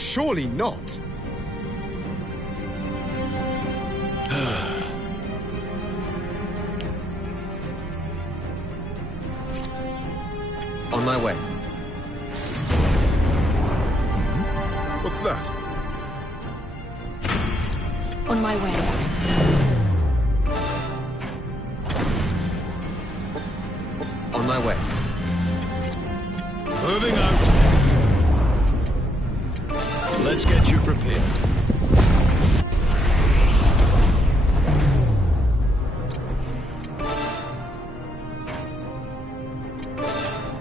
Surely not. On my way. What's that? On my way. On my way. Moving out. Let's get you prepared.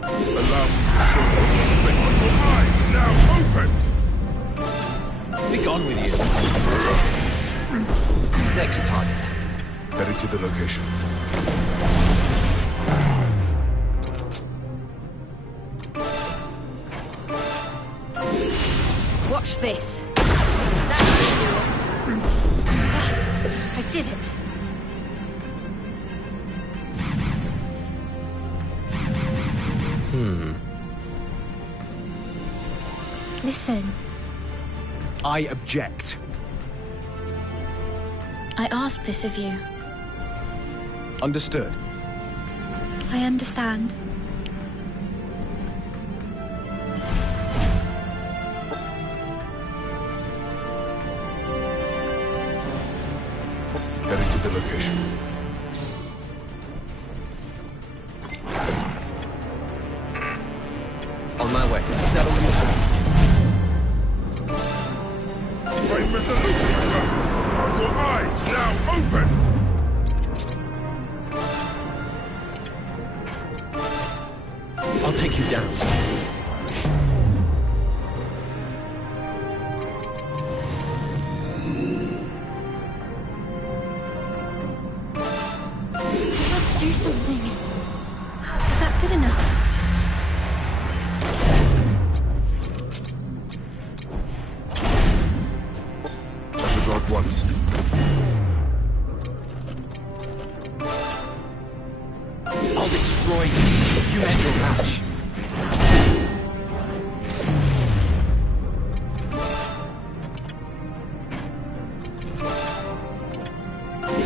Allow me to show you that your eyes now opened! Be gone with you. Next target. Heading to the location. Watch this. That should do it. I did it. Listen. I object. I ask this of you. Understood. I understand. Heading to the location. On my way. Is that all you have? I'm resolute in my purpose. Are your eyes now opened? I'll take you down. You must do something. Is that good enough? I should go at once. I'll destroy you. You met your match.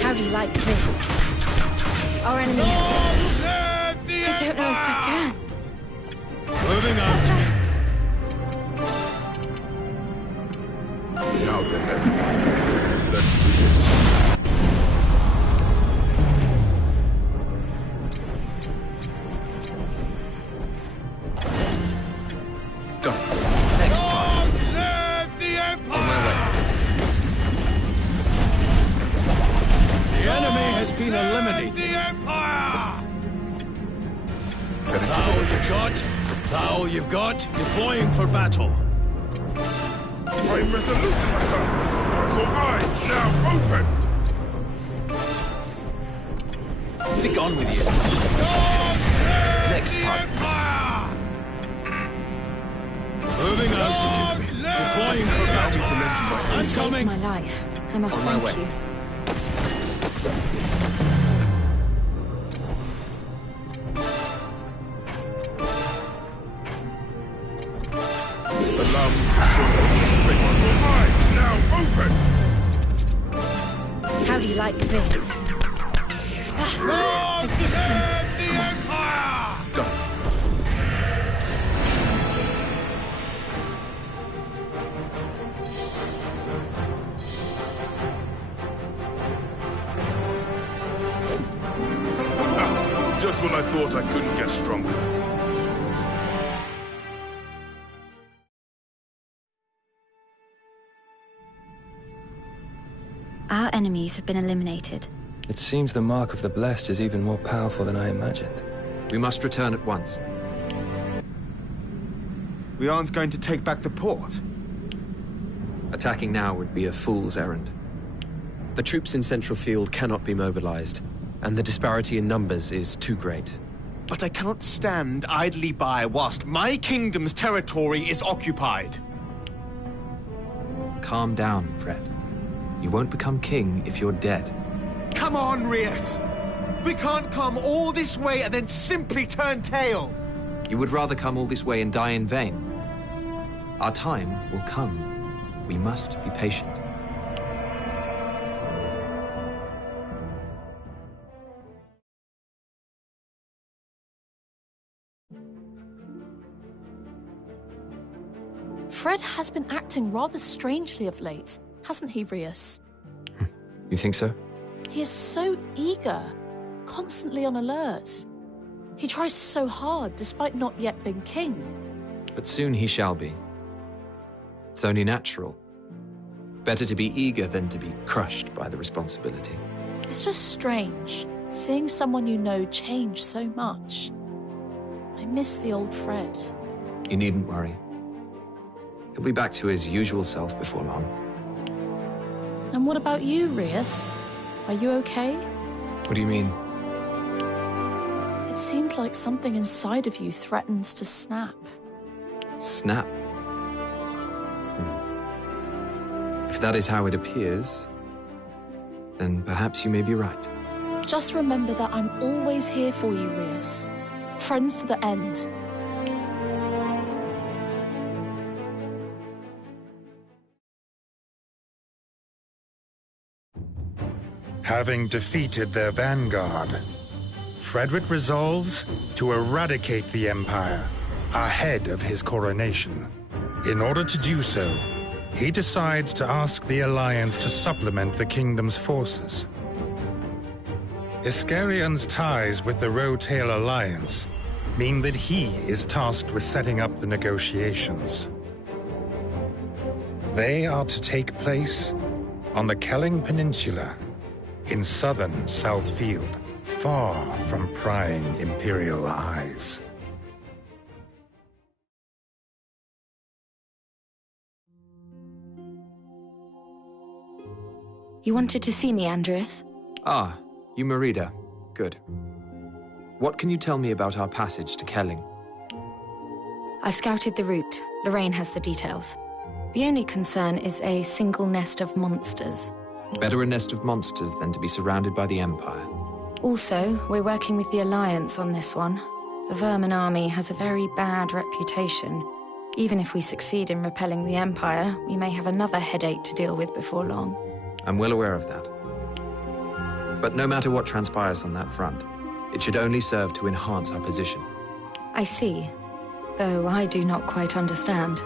How do you like this? Our enemy. I don't know if I can. Moving out. Now then, everyone. Let's do this. Go. Next time. On my way. The enemy has been eliminated. Heading to That the all you've location. got? That all you've got? Deploying for battle. I'm resolute in my purpose. Are your eyes now opened? Be gone with you. Next time. Moving out. Deploying for Allow me battle. to lend you my I'm Saved coming. my life. I must On my thank way. you. Allow me to show you that your eyes now open! How do you like this? I did it. Go. Just when I thought I couldn't get stronger. Our enemies have been eliminated. It seems the mark of the blessed is even more powerful than I imagined. We must return at once. We aren't going to take back the port. Attacking now would be a fool's errand. The troops in Central Field cannot be mobilized, and the disparity in numbers is too great. But I cannot stand idly by whilst my kingdom's territory is occupied. Calm down, Fred. You won't become king if you're dead. Come on, Rias! We can't come all this way and then simply turn tail! You would rather come all this way and die in vain. Our time will come. We must be patient. Fred has been acting rather strangely of late, hasn't he, Rius? You think so? He is so eager, constantly on alert. He tries so hard, despite not yet being king. But soon he shall be. It's only natural. Better to be eager than to be crushed by the responsibility. It's just strange, seeing someone you know change so much. I miss the old Fred. You needn't worry. He'll be back to his usual self before long. And what about you, Rius? Are you okay? What do you mean? It seemed like something inside of you threatens to snap. Snap? If that is how it appears, then perhaps you may be right. Just remember that I'm always here for you, Rius. Friends to the end. Having defeated their vanguard, Frederick resolves to eradicate the Empire ahead of his coronation. In order to do so, he decides to ask the Alliance to supplement the kingdom's forces. Iskarion's ties with the Rotail Alliance mean that he is tasked with setting up the negotiations. They are to take place on the Kelling Peninsula in southern Southfield, far from prying Imperial eyes. You wanted to see me, Andreas? Ah, you Merida. Good. What can you tell me about our passage to Kelling? I've scouted the route. Lorraine has the details. The only concern is a single nest of monsters. Better a nest of monsters than to be surrounded by the Empire. Also, we're working with the Alliance on this one. The Vermin army has a very bad reputation. Even if we succeed in repelling the Empire, we may have another headache to deal with before long. I'm well aware of that. But no matter what transpires on that front, it should only serve to enhance our position. I see, though I do not quite understand.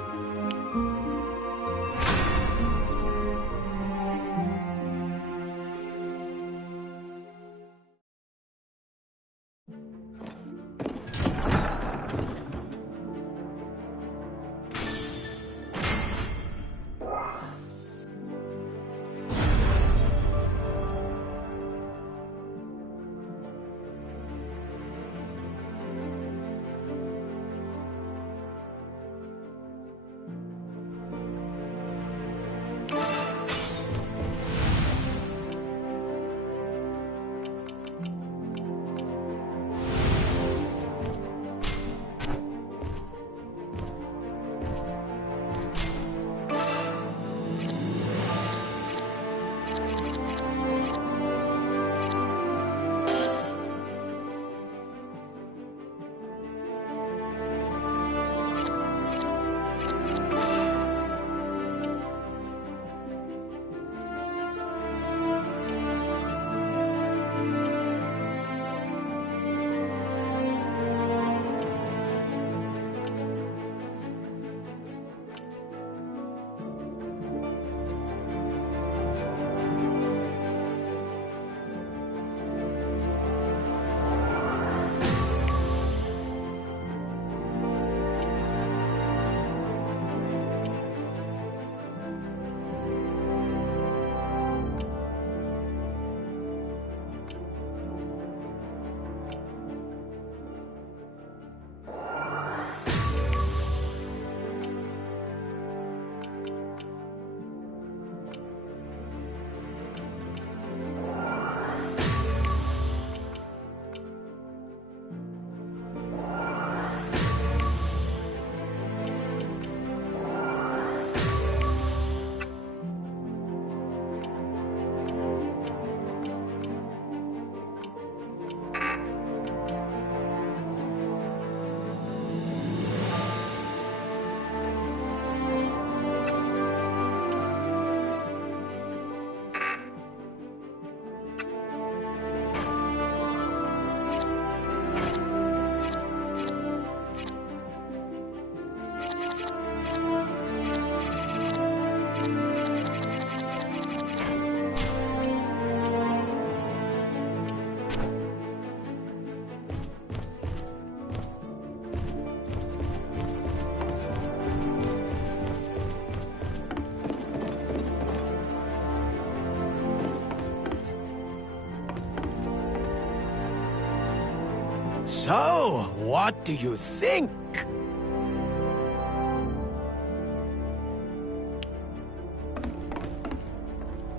So, what do you think?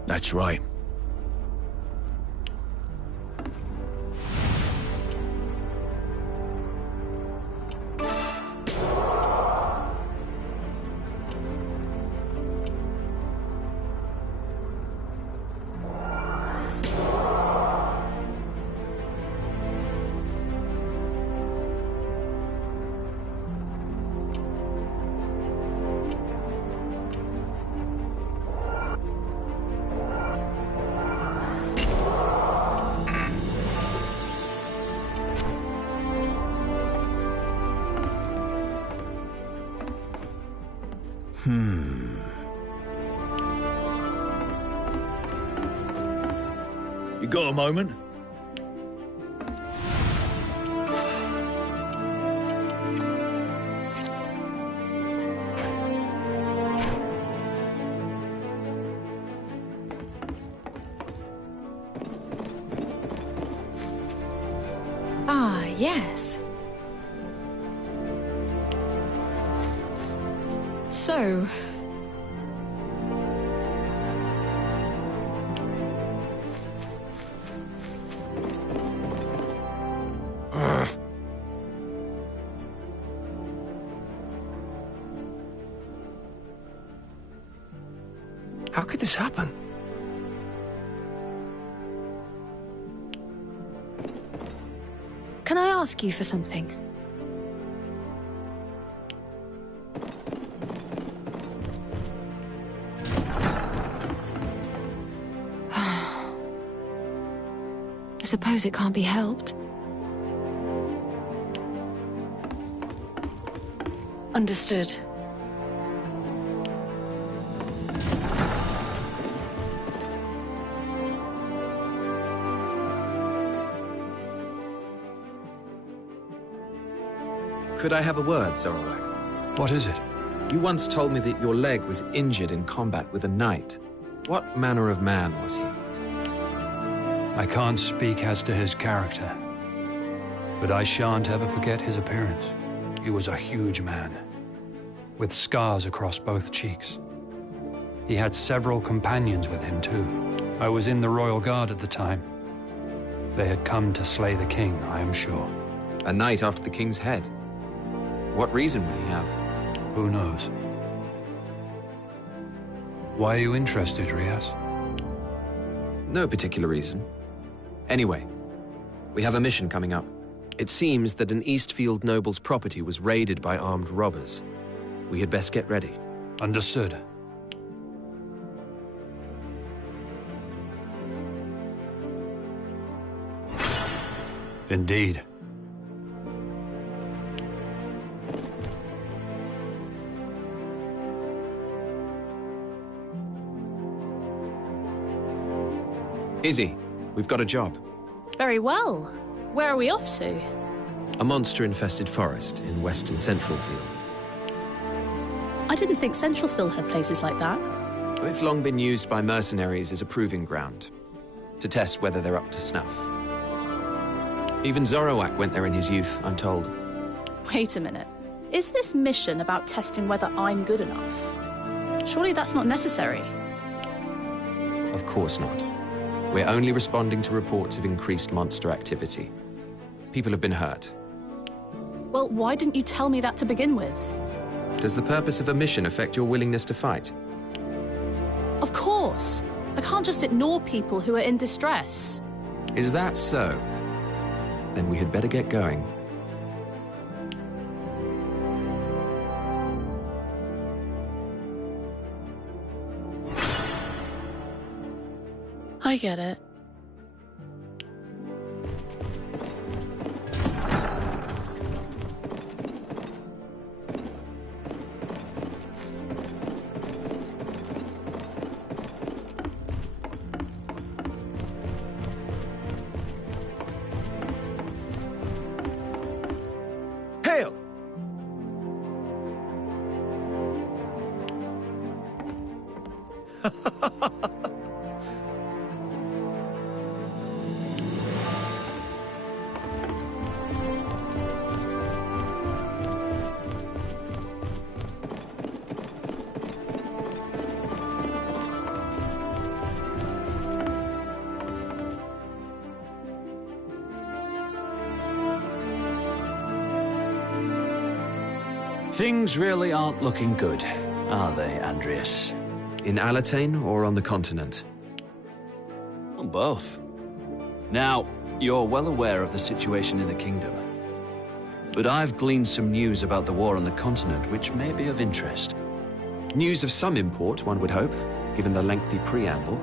That's right. You got a moment? Ah, yes. So... How could this happen? Can I ask you for something? I suppose it can't be helped. Understood. Could I have a word, Zorowak? What is it? You once told me that your leg was injured in combat with a knight. What manner of man was he? I can't speak as to his character, but I shan't ever forget his appearance. He was a huge man, with scars across both cheeks. He had several companions with him, too. I was in the Royal Guard at the time. They had come to slay the king, I am sure. A knight after the king's head? What reason would he have? Who knows? Why are you interested, Rias? No particular reason. Anyway, we have a mission coming up. It seems that an Eastfield noble's property was raided by armed robbers. We had best get ready. Understood. Indeed. Izzy, we've got a job. Very well. Where are we off to? A monster-infested forest in western Centralfield. I didn't think Centralfield had places like that. It's long been used by mercenaries as a proving ground, to test whether they're up to snuff. Even Zorowak went there in his youth, I'm told. Wait a minute. Is this mission about testing whether I'm good enough? Surely that's not necessary. Of course not. We're only responding to reports of increased monster activity. People have been hurt. Well, why didn't you tell me that to begin with? Does the purpose of a mission affect your willingness to fight? Of course. I can't just ignore people who are in distress. Is that so? Then we had better get going. I get it. Hail! Things really aren't looking good, are they, Andreas? In Alatane or on the continent? Well, both. Now, you're well aware of the situation in the kingdom. But I've gleaned some news about the war on the continent which may be of interest. News of some import, one would hope, given the lengthy preamble.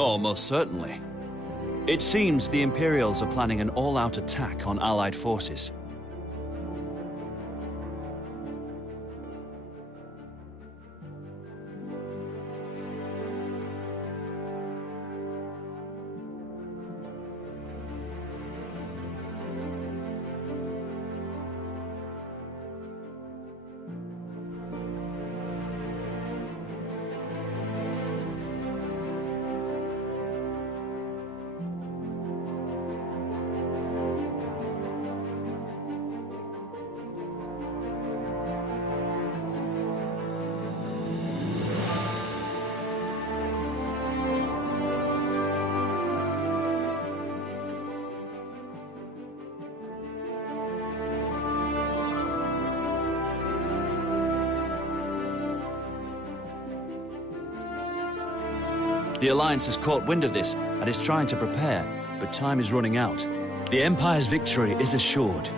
Oh, most certainly. It seems the Imperials are planning an all-out attack on Allied forces. The Alliance has caught wind of this and is trying to prepare, but time is running out. The Empire's victory is assured.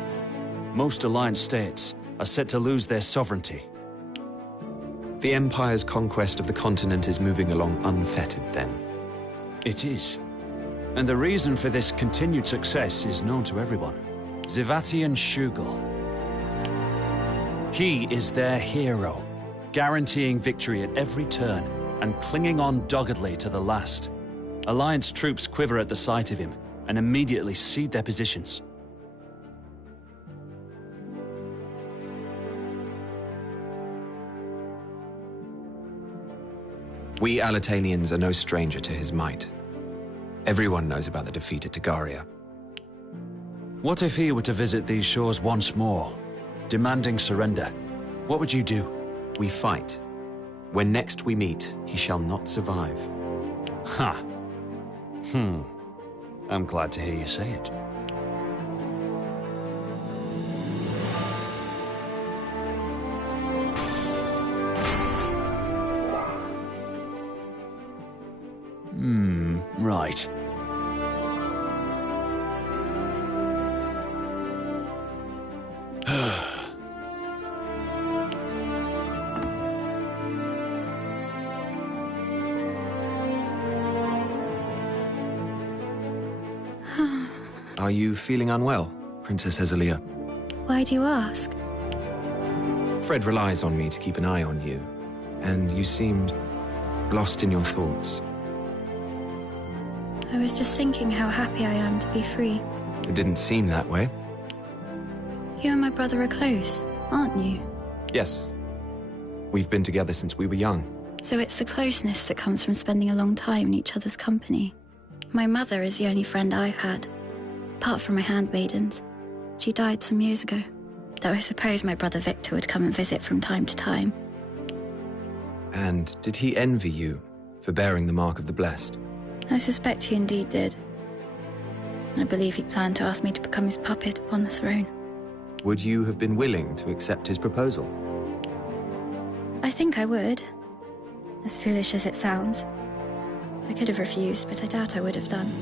Most Alliance states are set to lose their sovereignty. The Empire's conquest of the continent is moving along unfettered, then? It is. And the reason for this continued success is known to everyone. Zivatian Shugel. He is their hero, guaranteeing victory at every turn and clinging on doggedly to the last. Alliance troops quiver at the sight of him and immediately cede their positions. We Alatanians are no stranger to his might. Everyone knows about the defeat at Tagaria. What if he were to visit these shores once more, demanding surrender? What would you do? We fight. When next we meet, he shall not survive. Ha! I'm glad to hear you say it. Right. Are you feeling unwell, Princess Hezelia? Why do you ask? Fred relies on me to keep an eye on you, and you seemed lost in your thoughts. I was just thinking how happy I am to be free. It didn't seem that way. You and my brother are close, aren't you? Yes. We've been together since we were young. So it's the closeness that comes from spending a long time in each other's company. My mother is the only friend I've had, apart from my handmaidens. She died some years ago, though I suppose my brother Victor would come and visit from time to time. And did he envy you for bearing the mark of the blessed? I suspect he indeed did. I believe he planned to ask me to become his puppet upon the throne. Would you have been willing to accept his proposal? I think I would. As foolish as it sounds. I could have refused, but I doubt I would have done.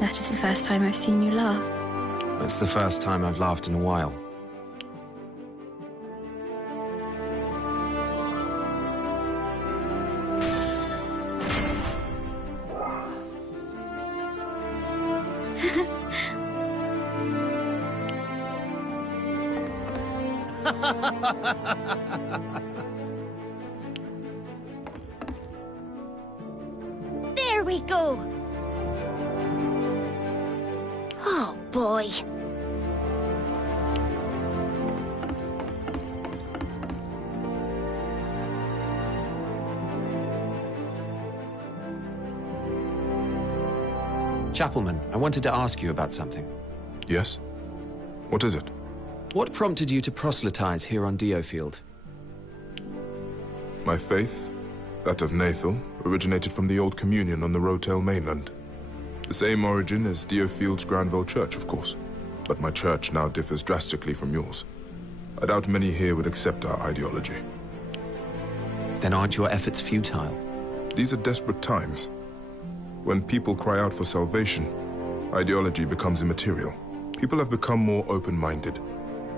That is the first time I've seen you laugh. It's the first time I've laughed in a while. There we go. Oh, boy. Chapelman, I wanted to ask you about something. Yes? What is it? What prompted you to proselytize here on Diofield? My faith, that of Nathal, originated from the Old Communion on the Rotel mainland. The same origin as Diofield's Granville Church, of course. but my church now differs drastically from yours. I doubt many here would accept our ideology. Then aren't your efforts futile? These are desperate times. When people cry out for salvation, ideology becomes immaterial. People have become more open-minded,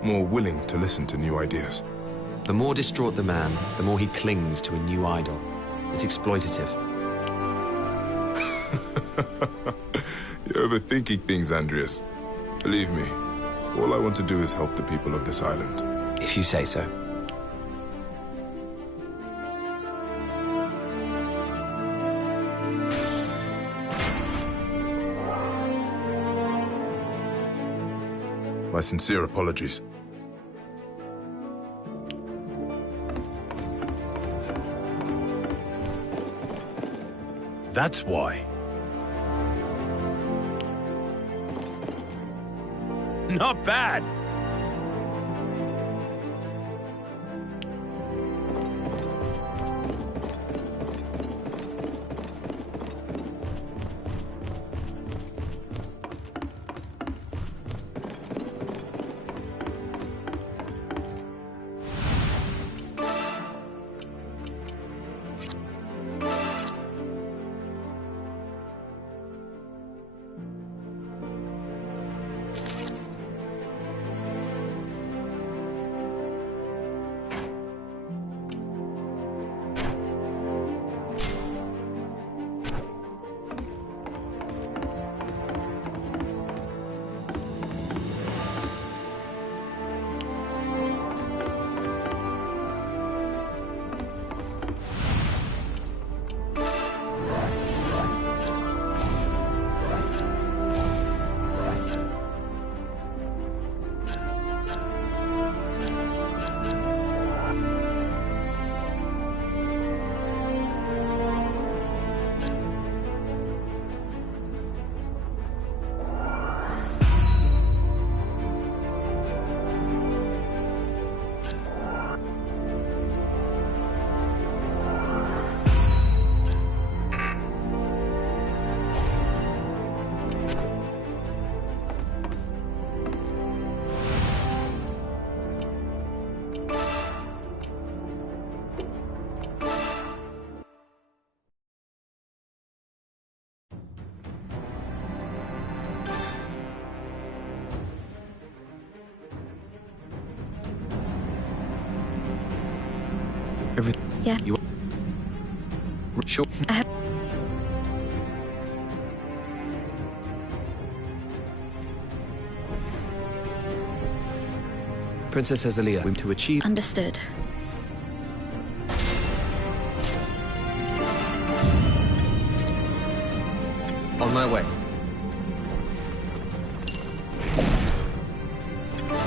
more willing to listen to new ideas. The more distraught the man, the more he clings to a new idol. It's exploitative. You're overthinking things, Andreas. Believe me, all I want to do is help the people of this island. If you say so. My sincere apologies. That's why. Not bad! Yeah. You sure? Princess Azalea, to achieve. Understood. On my way.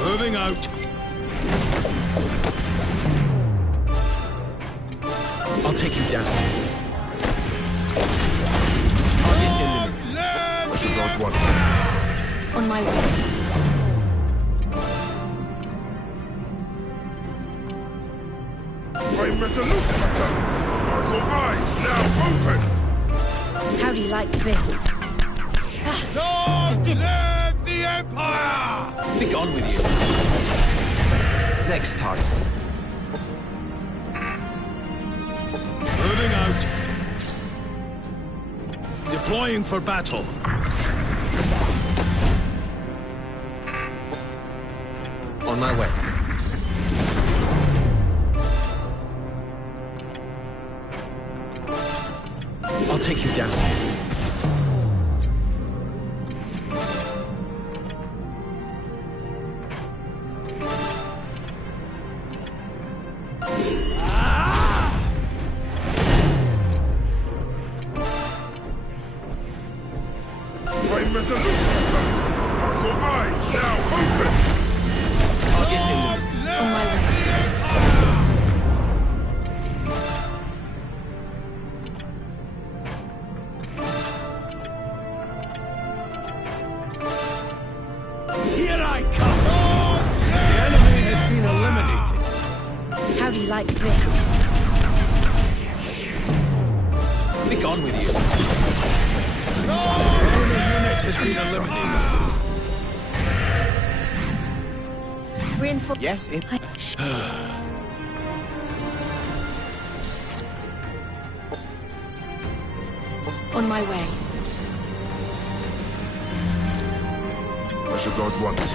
Moving out. I'll take you down. Target eliminated. I should go at once. On my way. I'm resolute in my plans. Are your eyes now open? How do you like this? Long live the Empire! Be gone with you. Next target. Moving out. Deploying for battle. On my way. I'll take you down. I'm resolute in my plans. Are your eyes now open? Target eliminated. On my way. Here I come! The enemy has been eliminated. How do you like this? Be gone with you. The enemy unit has been eliminated. Reinforce. Yes, it... On my way. As your god wants.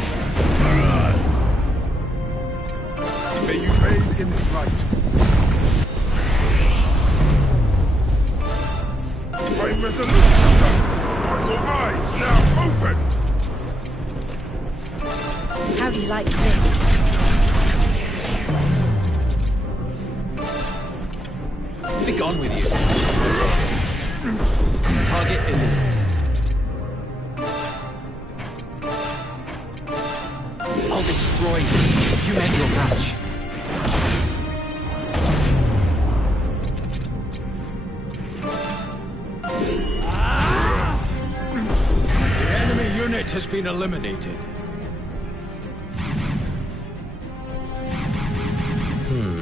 May you bathe in his light. I'm resolute, are your eyes now open? How do you like this? Be gone with you. Target eliminated. I'll destroy you. You meant your match. The enemy unit has been eliminated.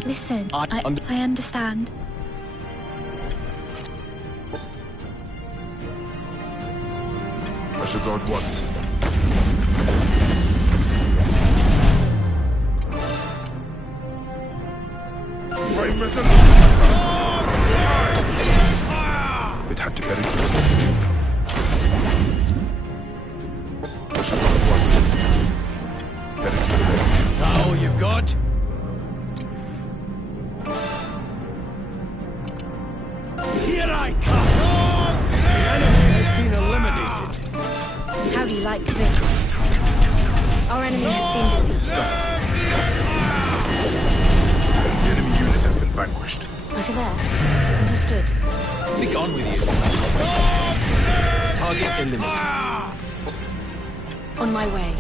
Listen, I understand. As your god wants. I'm resolute. It had to get into the village. As your god wants. Get into the village. Now all you've got? Here I come! The enemy has been eliminated. How do you like this? Our enemy has been defeated. The enemy unit has been vanquished. Over there. Understood. Be gone with you. Target eliminated. On my way.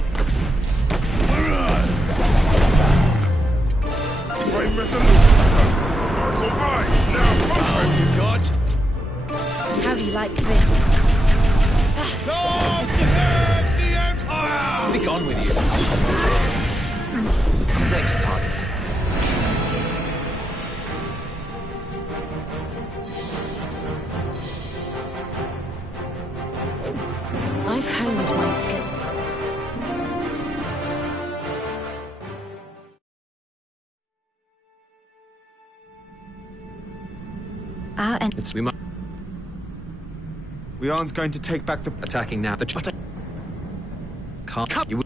I'm resolute. Your eyes now open. All you've got? How do you like this? Long live the Empire! Be gone with you. Next target. I've honed my skills. We aren't going to take back the... Attacking now. Can't. You.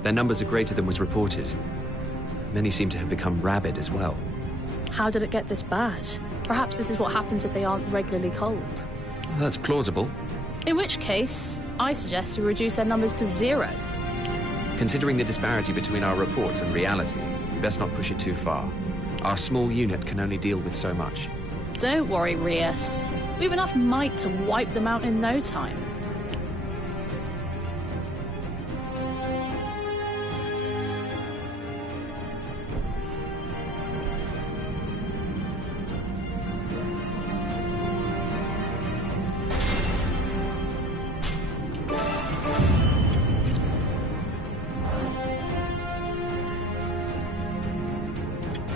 Their numbers are greater than was reported. Many seem to have become rabid as well. How did it get this bad? Perhaps this is what happens if they aren't regularly culled. That's plausible. In which case, I suggest we reduce their numbers to 0. Considering the disparity between our reports and reality, we best not push it too far. Our small unit can only deal with so much. Don't worry, Rias. We have enough might to wipe them out in no time.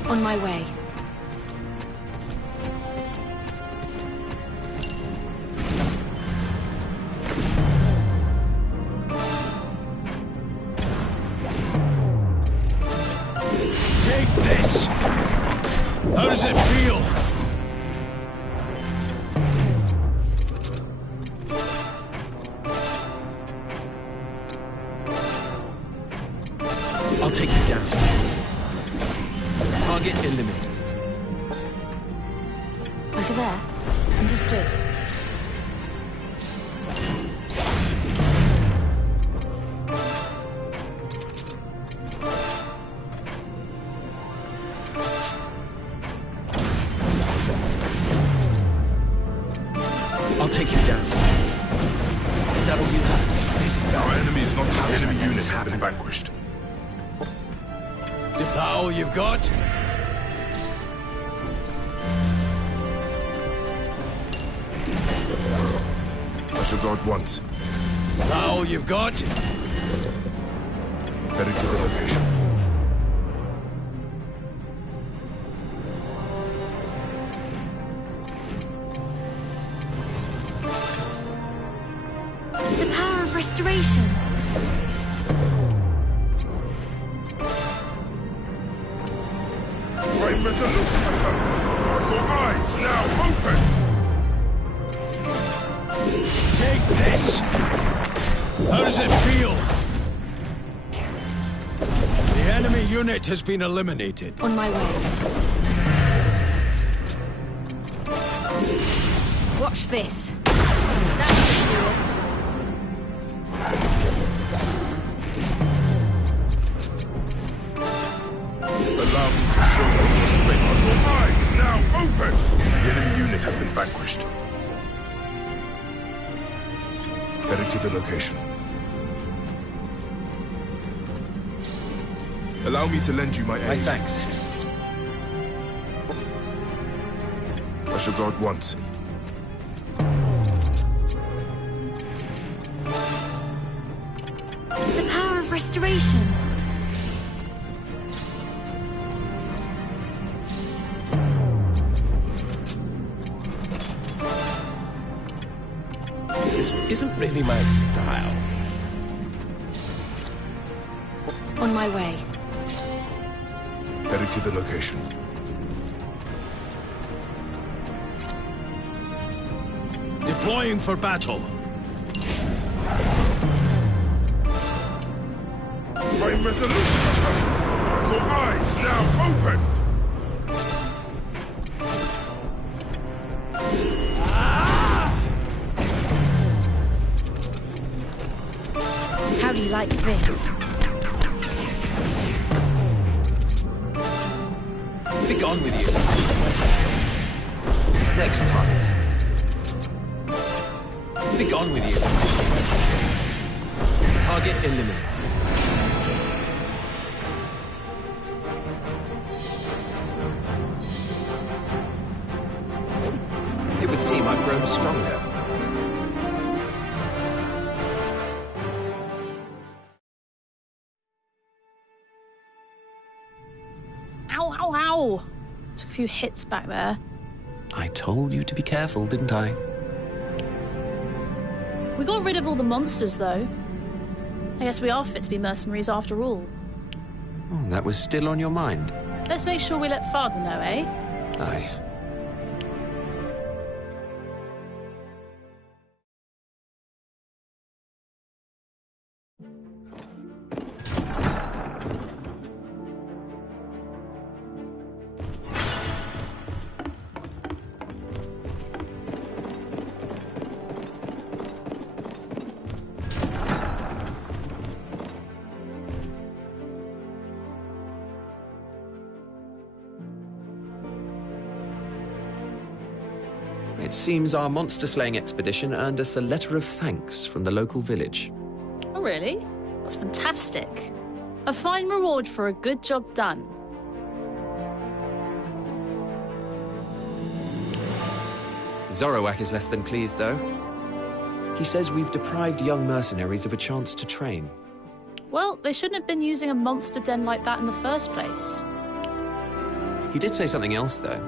On my way. Take this! How does it feel? take you down. Target eliminated. Over there. Understood. I'll take you down. Is that all you have? This is Our enemy is not our enemy unit has been vanquished. Is that all you've got? Usher guard once. Is that all you've got? Heading to the location. The power of restoration. Remain resolute to my purpose. Are your eyes now open? Take this! How does it feel? The enemy unit has been eliminated. On my way. Watch this. That should do it. Allow me to show you. Are your eyes now open? The enemy unit has been vanquished. Heading to the location. Allow me to lend you my aid. My thanks. Usher guard once. The power of restoration. This isn't really my style. On my way. Heading to the location. Deploying for battle. Remain resolute to my purpose. Are your eyes now opened? How do you like this? Be gone with you. Next time. Be gone with you. Target eliminated. It would seem I've grown stronger. Ow, ow, ow! Took a few hits back there. I told you to be careful, didn't I? We got rid of all the monsters, though. I guess we are fit to be mercenaries after all. Oh, that was still on your mind. Let's make sure we let Father know, eh? Aye. It seems our monster-slaying expedition earned us a letter of thanks from the local village. Oh, really? That's fantastic. A fine reward for a good job done. Zorowak is less than pleased, though. He says we've deprived young mercenaries of a chance to train. Well, they shouldn't have been using a monster den like that in the first place. He did say something else, though.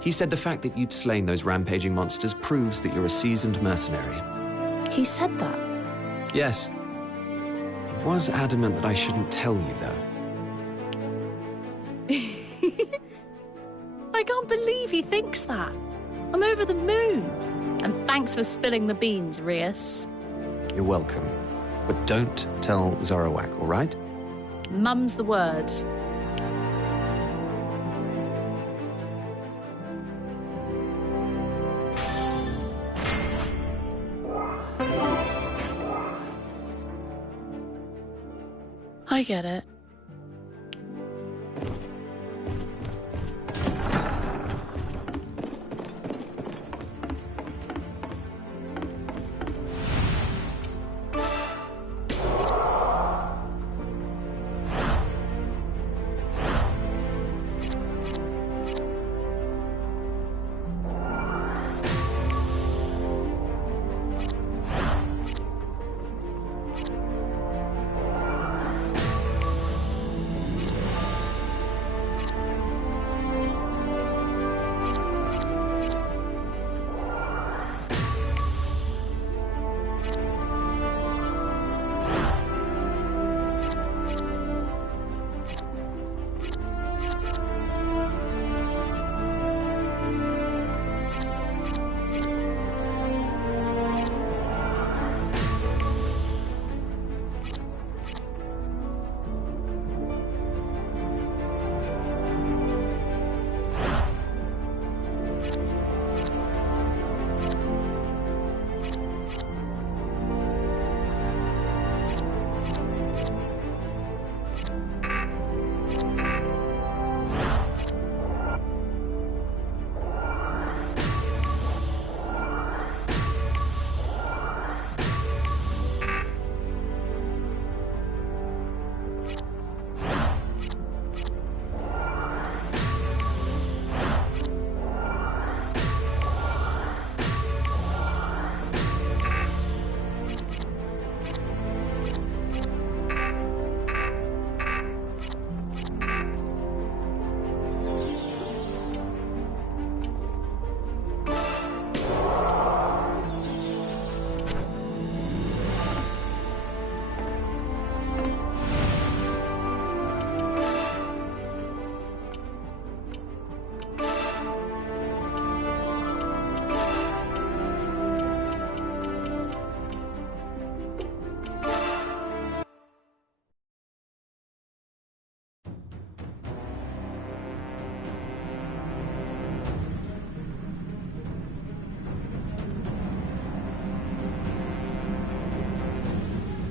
He said the fact that you'd slain those rampaging monsters proves that you're a seasoned mercenary. He said that? Yes. He was adamant that I shouldn't tell you, though. I can't believe he thinks that. I'm over the moon. And thanks for spilling the beans, Rias. You're welcome. But don't tell Zorowak, all right? Mum's the word. I get it.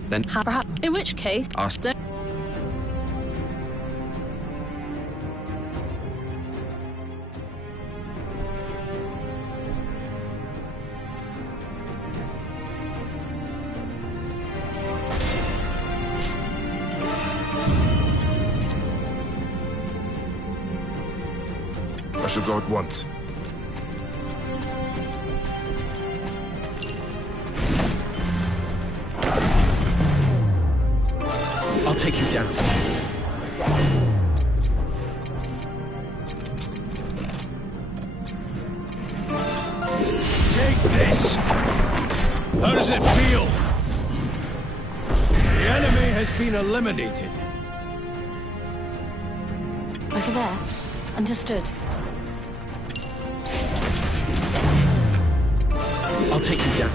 Then Perhaps. In which case, ask. I shall go at once. I'll take you down. Take this! How does it feel? The enemy has been eliminated. Over there. Understood. I'll take you down.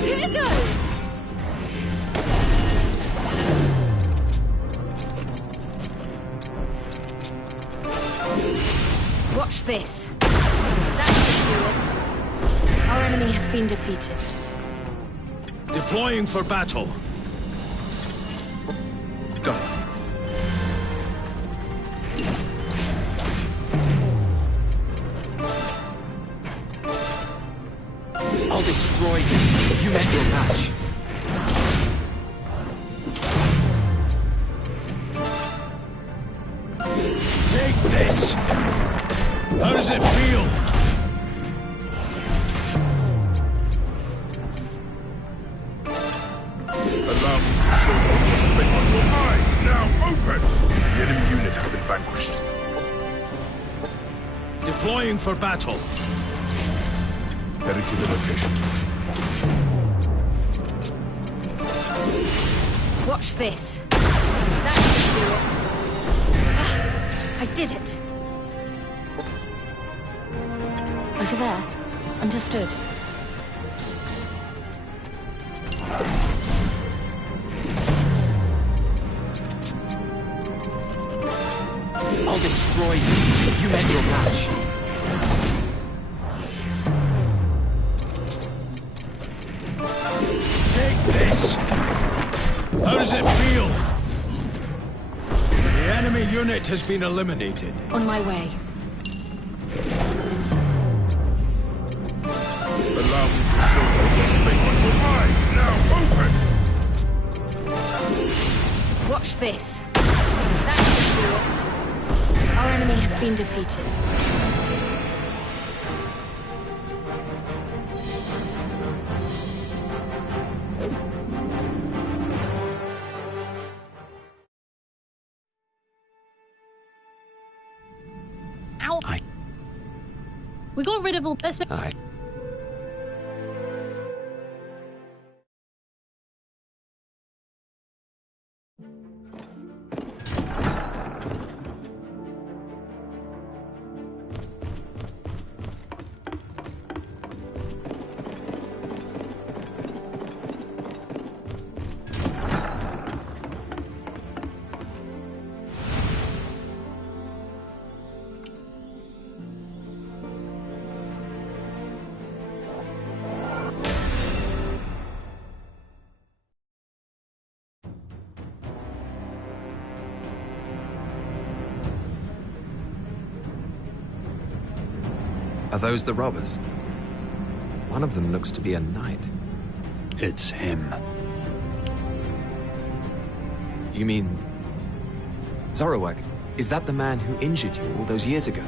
Here it goes! Watch this. That should do it. Our enemy has been defeated. Deploying for battle. Got it. I'll destroy you. You met your match. Take this! How does it feel? Allow me to show you one thing on your eyes. Now open! The enemy unit has been vanquished. Deploying for battle. Heading to the location. Watch this. That should do it. I did it. Over there. Understood. I'll destroy you. You met your match. Take this! How does it feel? The enemy unit has been eliminated. On my way. Allow me to show you one thing on your eyes now open! Watch this. That should do it. Our enemy has been defeated. Ow! We got rid of all. Let's make. Are those the robbers? One of them looks to be a knight. It's him. You mean... Zorowak, is that the man who injured you all those years ago?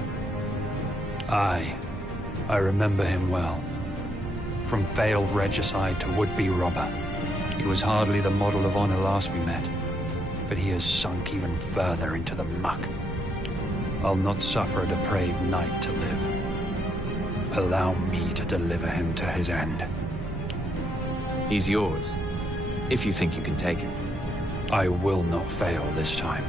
Aye. I remember him well. From failed regicide to would-be robber. He was hardly the model of honor last we met. But he has sunk even further into the muck. I'll not suffer a depraved knight to live. Allow me to deliver him to his end. He's yours, if you think you can take him. I will not fail this time.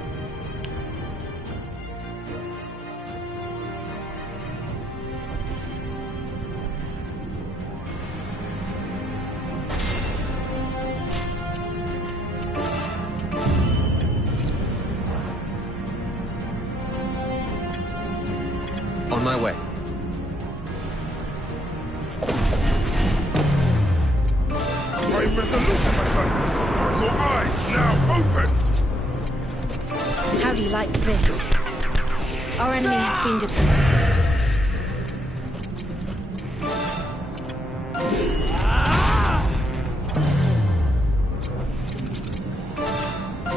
On my way. I'm resolute in my purpose. Your eyes now open! How do you like this? Our enemy has been defeated.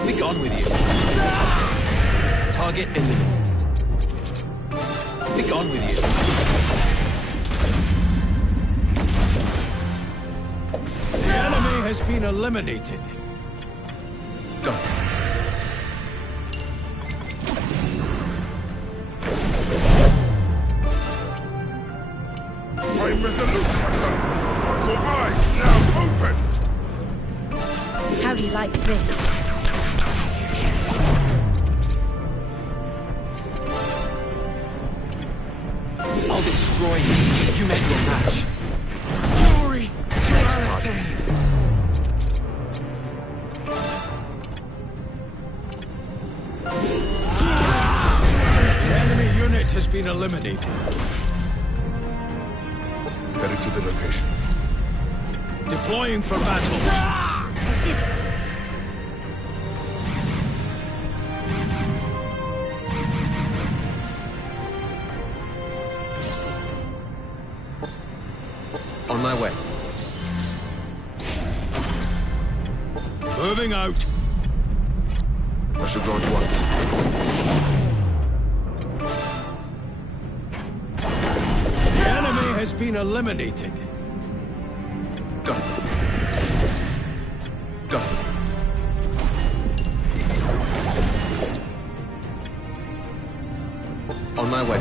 Be gone with you. Target eliminated. Be gone with you. The enemy has been eliminated. Go. I'm resolute in my purpose. Your eyes now open! How do you like this? I'll destroy you. You met your match. Glory to Next our target. team. The enemy unit has been eliminated. Headed to the location. Deploying for battle. I did it. On my way. Moving out. I should go at once. The enemy has been eliminated. Go. Go. On my way.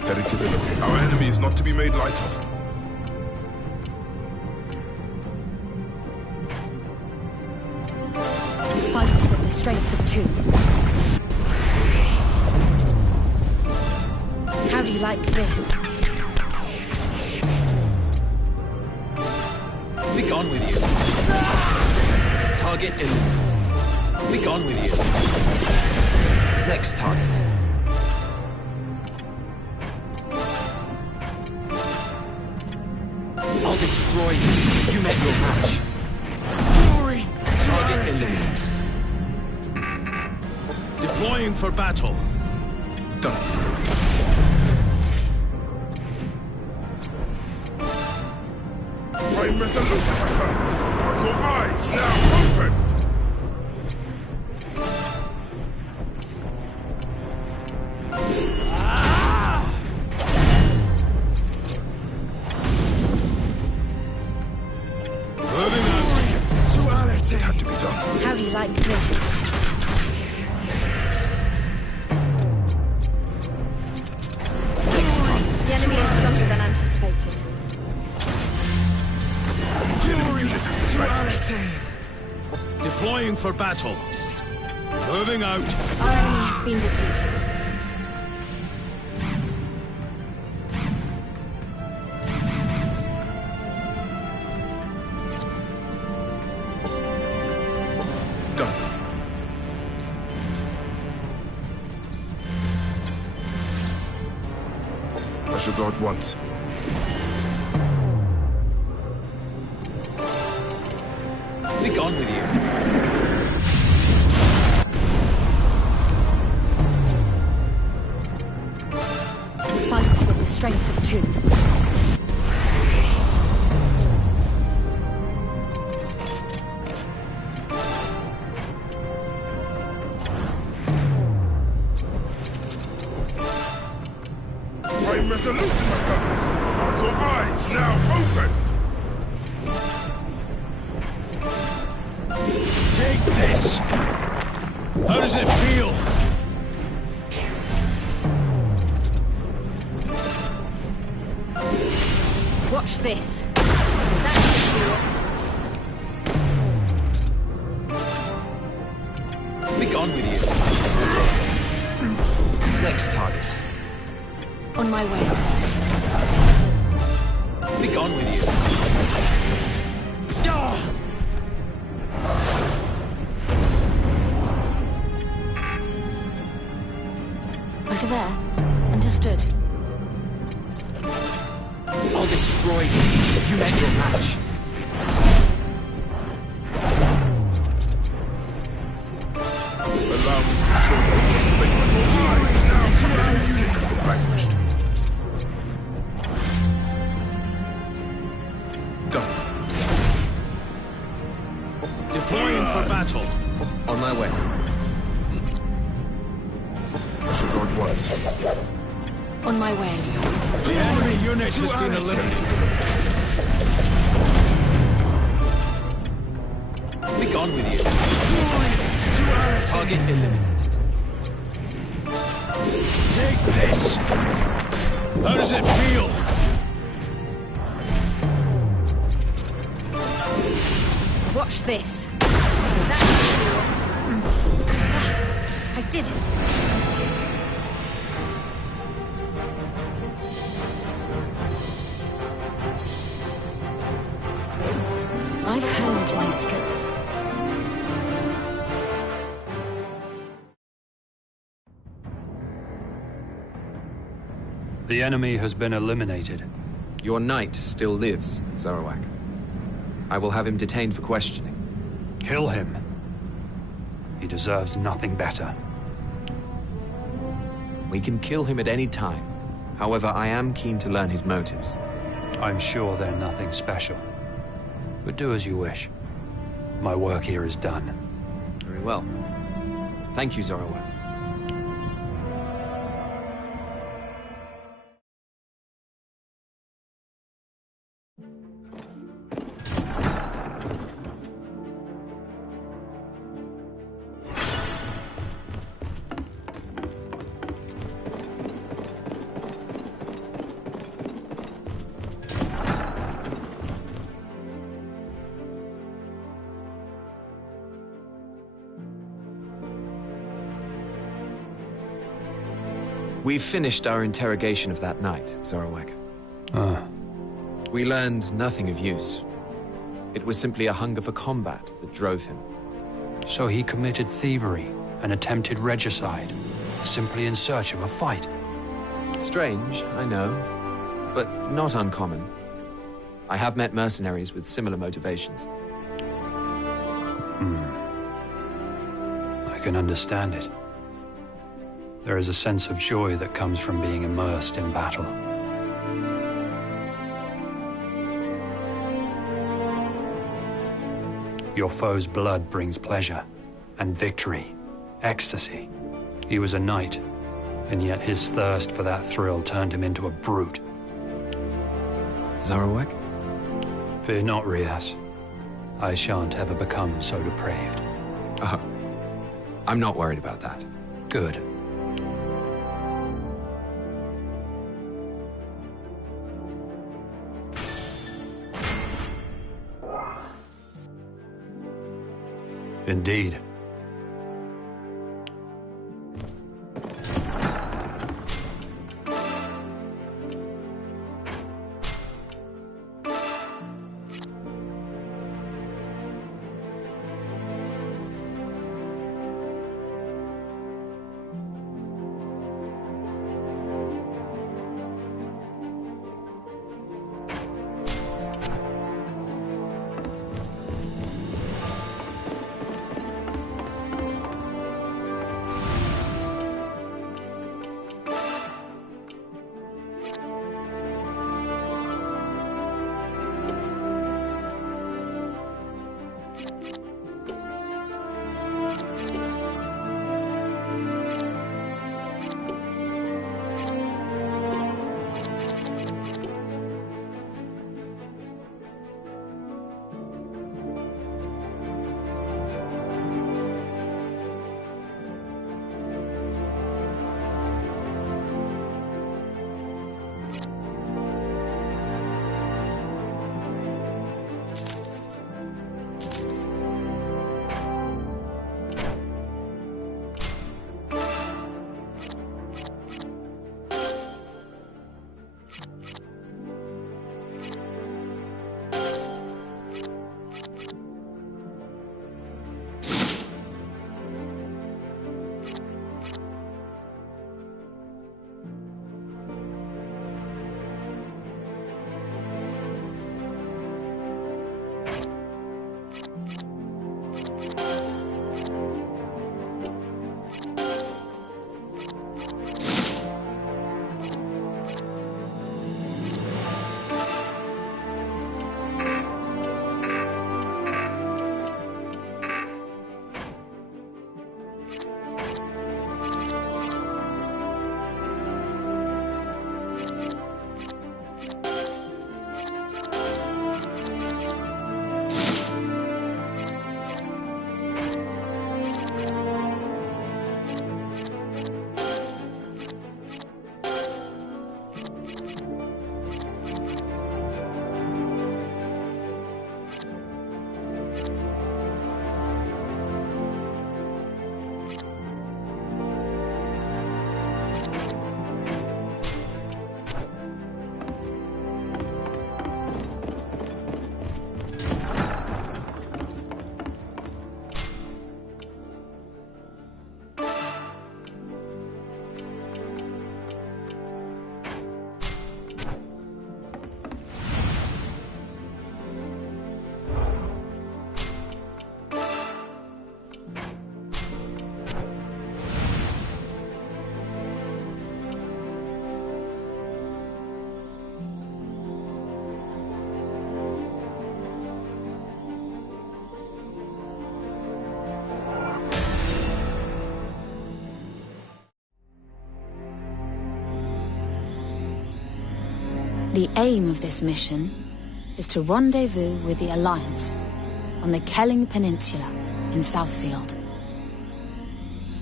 Headed to the location. Our enemy is not to be made light of. Fight with the strength of two. How do you like this? Be gone with you. Target eliminated. Be gone with you. Next target. I'll destroy you. You met your match. Glory to Target deploying for battle. Go. I'm resolute in my purpose. Are your eyes now opened? It had to be done. How do you like this? Next time. The enemy is stronger than anticipated. Glory to Duality. Deploying for battle. Moving out. Our enemy has been defeated. Go. I shall go at once. Be gone with you. Fight with the strength of two. I'm resolute in my purpose. Are your eyes now opened? Take this. How does it feel? Watch this. That should do it. Be gone with you. Next target. On my way. Be gone with you. Over there. Understood. I'll destroy you. You met your match. Allow me to show you one thing. Your eyes now duality has been vanquished. Go. Deploying for battle. On my way. I shall go at once. On my way. The enemy unit has been eliminated. Be gone with you. Duality. Target eliminated. Take this. How does it feel? Watch this. That should do it. I did it. I've honed my skills. The enemy has been eliminated. Your knight still lives, Zoroak. I will have him detained for questioning. Kill him. He deserves nothing better. We can kill him at any time. However, I am keen to learn his motives. I'm sure they're nothing special. But do as you wish. My work here is done. Very well. Thank you, Zoroak. We've finished our interrogation of that night, Zoroak. We learned nothing of use. It was simply a hunger for combat that drove him. So he committed thievery and attempted regicide. simply in search of a fight. Strange, I know, but not uncommon. I have met mercenaries with similar motivations. I can understand it. There is a sense of joy that comes from being immersed in battle. Your foe's blood brings pleasure, and victory, ecstasy. He was a knight, and yet his thirst for that thrill turned him into a brute. Zarowek? Fear not, Rias. I shan't ever become so depraved. I'm not worried about that. Good. Indeed. The aim of this mission is to rendezvous with the Alliance on the Kelling Peninsula in Southfield.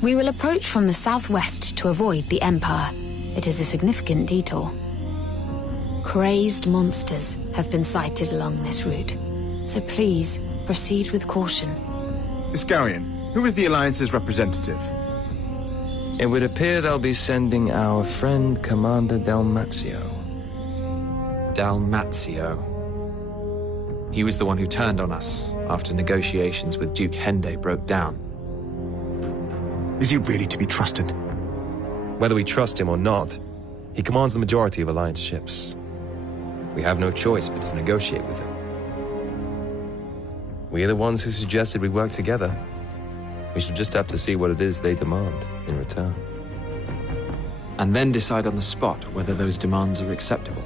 We will approach from the southwest to avoid the Empire. It is a significant detour. Crazed monsters have been sighted along this route, so please proceed with caution. Iscarian, who is the Alliance's representative? It would appear they'll be sending our friend Commander Dalmatio. Dalmatio. He was the one who turned on us after negotiations with Duke Hende broke down. Is he really to be trusted? Whether we trust him or not, he commands the majority of Alliance ships. We have no choice but to negotiate with him. We are the ones who suggested we work together. We should just have to see what it is they demand in return. And then decide on the spot whether those demands are acceptable.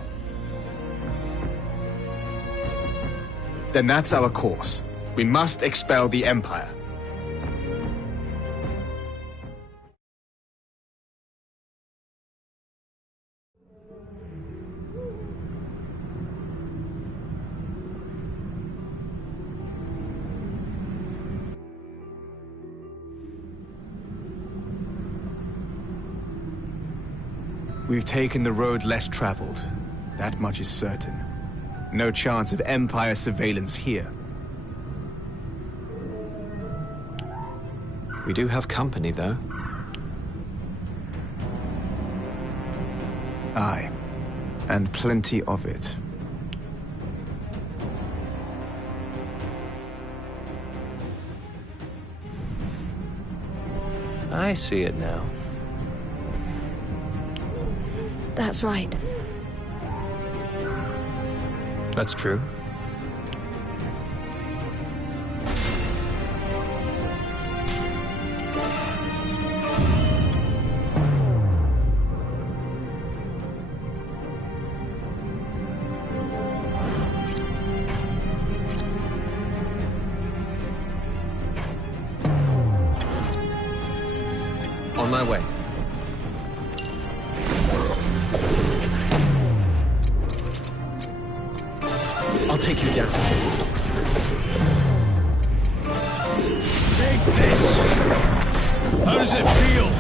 Then that's our course. We must expel the Empire. We've taken the road less traveled. That much is certain. No chance of Empire surveillance here. We do have company, though. Aye, and plenty of it. I see it now. That's right. That's true. On my way. I'll take you down. Take this! How does it feel?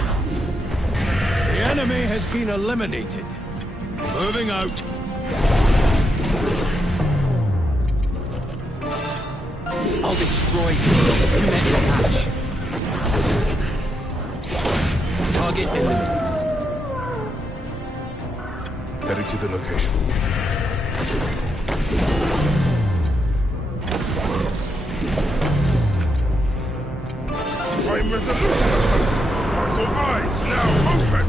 The enemy has been eliminated. Moving out. I'll destroy you. You met your match. Target eliminated. Heading to the location. I'm resolute, opponents. Are your eyes now open?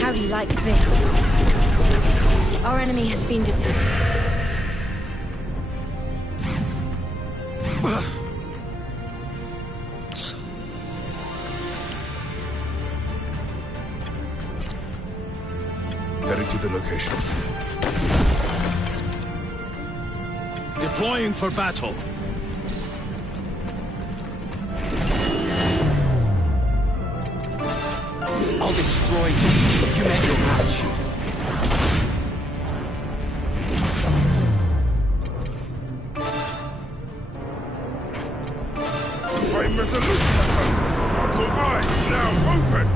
How do you like this? Our enemy has been defeated. Heading to the location. Deploying for battle. I'll destroy you. You met your match. I'm resolute, opponents. Are your eyes now open?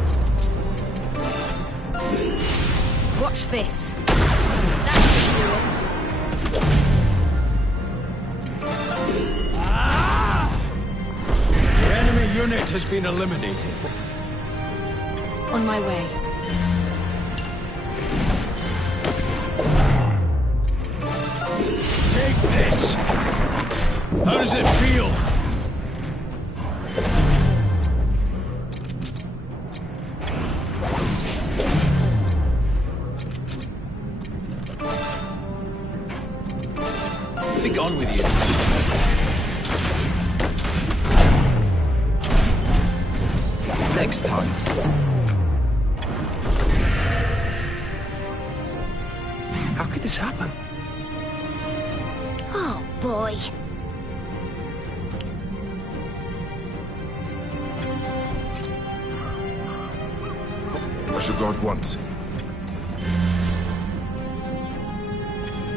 Watch this. That should do it. The enemy unit has been eliminated. On my way. Take this! How does it feel? Be gone with you. Next time. How could this happen? Oh, boy. Rush your guard once.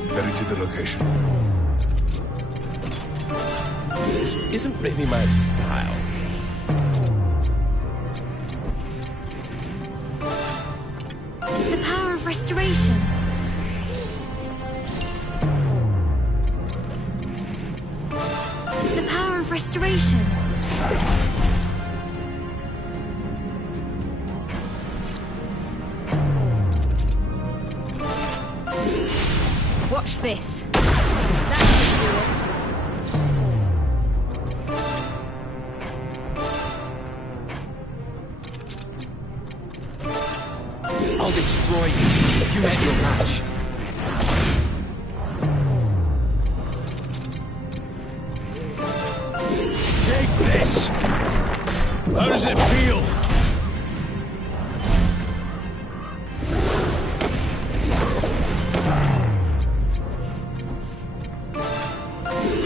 Heading to the location. This isn't really my style. The power of restoration. The power of restoration. Watch this. That should do it. How does it feel?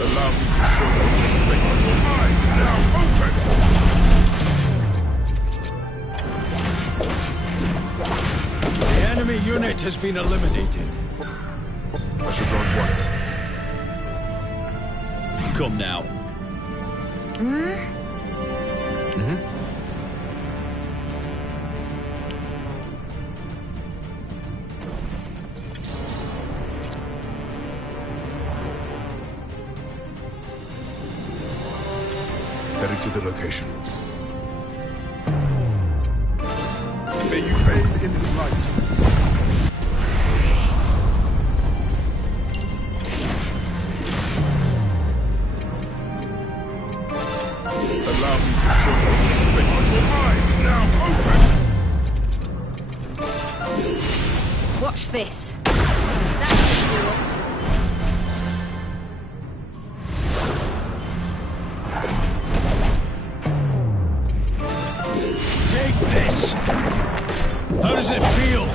Allow me to show you that your eyes now open! The enemy unit has been eliminated. I should go at once. Come now. Heading to the location. May you bathe in his light. Allow me to show you that your eyes now open! Watch this. That should do it. Take this! How does it feel?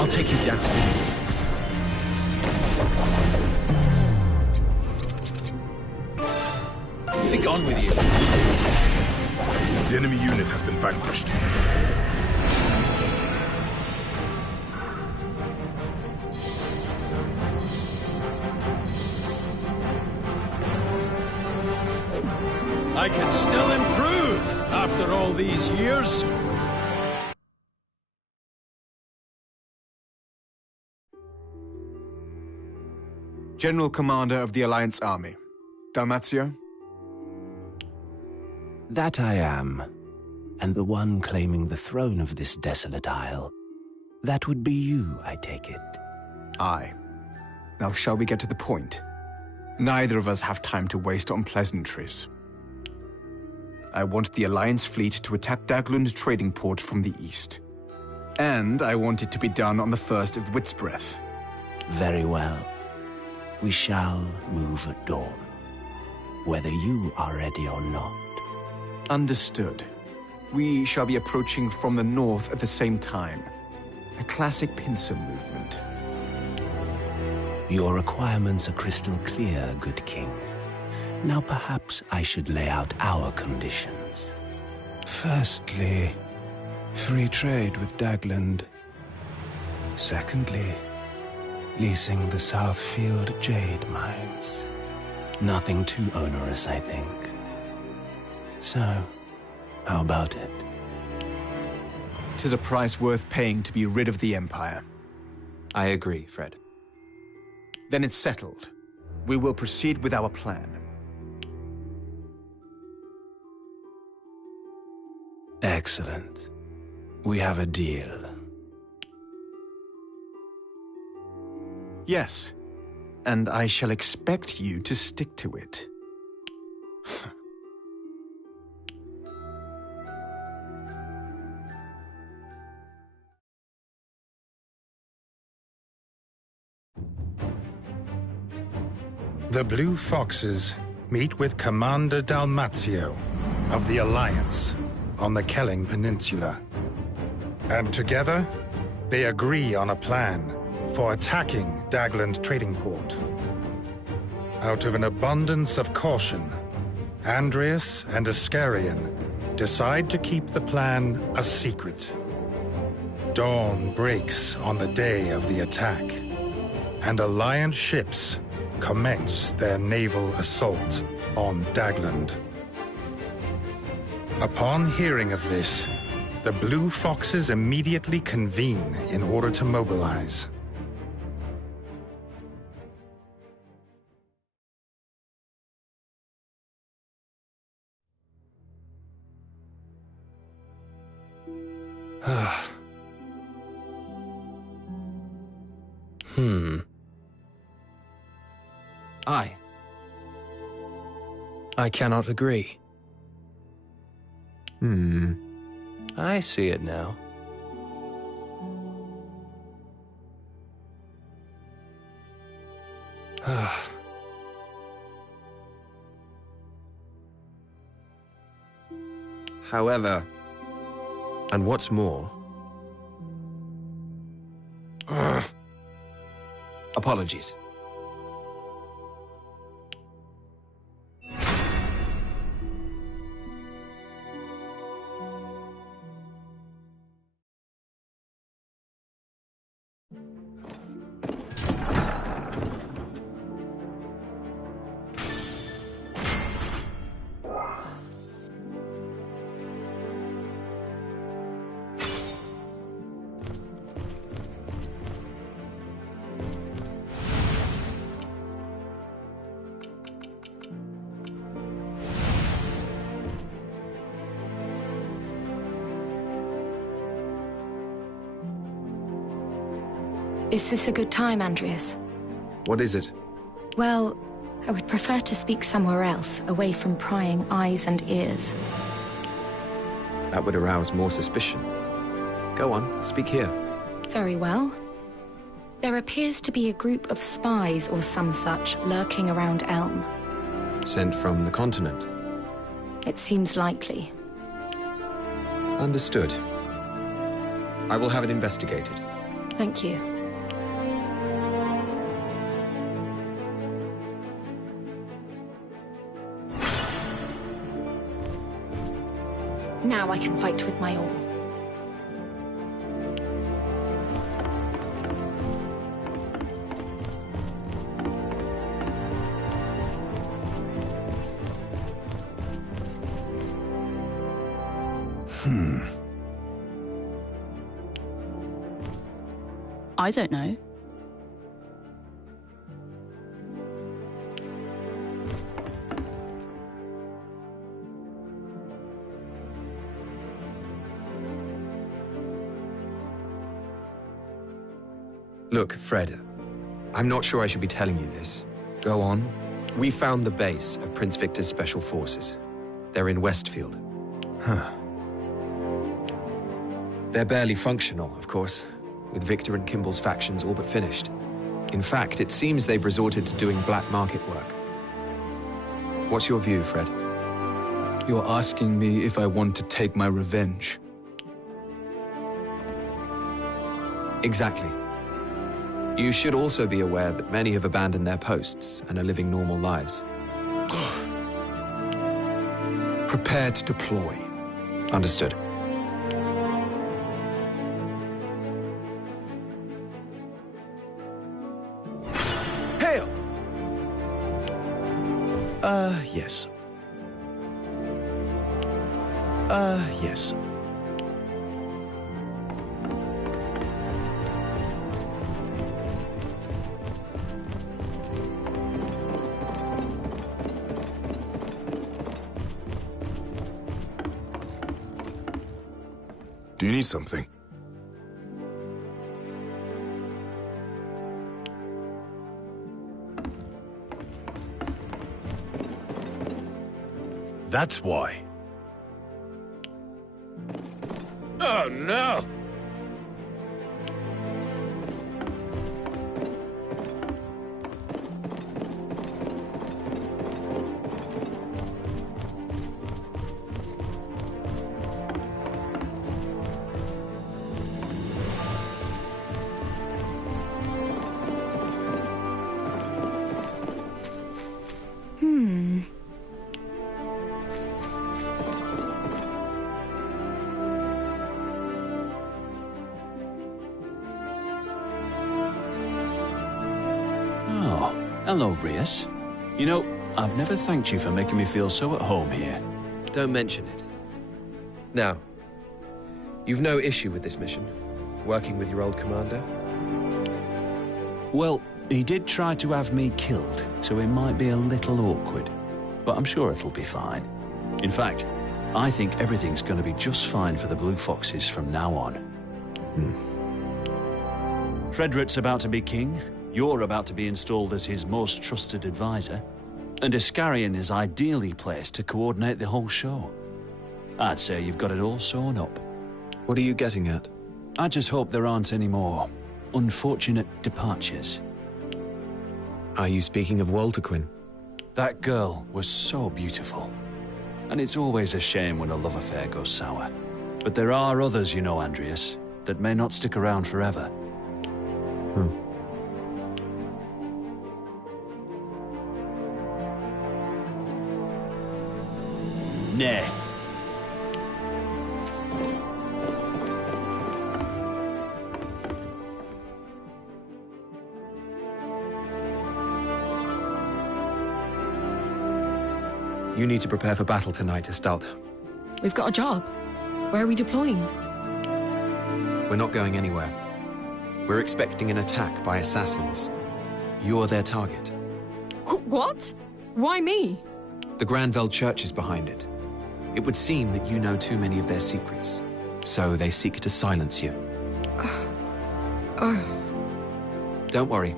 I'll take you down. Be gone with you. The enemy unit has been vanquished. I can still improve after all these years. General Commander of the Alliance Army. Dalmatio? That I am, and the one claiming the throne of this desolate isle. That would be you, I take it. Aye. Now shall we get to the point? Neither of us have time to waste on pleasantries. I want the Alliance fleet to attack Daglund's trading port from the east. And I want it to be done on the 1st of Whitsbreath. Very well. We shall move at dawn, whether you are ready or not. Understood. We shall be approaching from the north at the same time. A classic pincer movement. Your requirements are crystal clear, good king. Now perhaps I should lay out our conditions. Firstly, free trade with Daglund. Secondly, leasing the Southfield jade mines. Nothing too onerous, I think. So, how about it? 'Tis a price worth paying to be rid of the Empire. I agree, Fred. Then it's settled. We will proceed with our plan. Excellent. We have a deal. Yes, and I shall expect you to stick to it. The Blue Foxes meet with Commander Dalmatio of the Alliance on the Kelling Peninsula. And together, they agree on a plan for attacking Daglund Trading Port. Out of an abundance of caution, Andreas and Ascarian decide to keep the plan a secret. Dawn breaks on the day of the attack, and Alliance ships commence their naval assault on Daglund. Upon hearing of this, the Blue Foxes immediately convene in order to mobilize. I cannot agree. I see it now. However, and what's more... Apologies. Is this a good time, Andreas? What is it? Well, I would prefer to speak somewhere else, away from prying eyes and ears. That would arouse more suspicion. Go on, speak here. Very well. There appears to be a group of spies or some such lurking around Elm. Sent from the continent? It seems likely. Understood. I will have it investigated. Thank you. Now I can fight with my all. I don't know. Look, Fred, I'm not sure I should be telling you this. Go on. We found the base of Prince Victor's Special Forces. They're in Westfield. Huh. They're barely functional, of course, with Victor and Kimball's factions all but finished. In fact, it seems they've resorted to doing black market work. What's your view, Fred? You're asking me if I want to take my revenge. Exactly. You should also be aware that many have abandoned their posts and are living normal lives. Prepare to deploy. Understood. Hail! Yes. Yes. Do you need something? That's why. Oh, no! Hello, Rias. You know, I've never thanked you for making me feel so at home here. Don't mention it. Now, you've no issue with this mission? Working with your old commander? Well, he did try to have me killed, so it might be a little awkward. But I'm sure it'll be fine. In fact, I think everything's going to be just fine for the Blue Foxes from now on. Frederick's about to be king. You're about to be installed as his most trusted advisor, and Iscarian is ideally placed to coordinate the whole show. I'd say you've got it all sewn up. What are you getting at? I just hope there aren't any more unfortunate departures. Are you speaking of Walterquin? That girl was so beautiful. And it's always a shame when a love affair goes sour. But there are others, you know, Andreas, that may not stick around forever. Nay. You need to prepare for battle tonight, Estalt. We've got a job. Where are we deploying? We're not going anywhere. We're expecting an attack by assassins. You're their target. What? Why me? The Granville Church is behind it. It would seem that you know too many of their secrets, so they seek to silence you. Don't worry.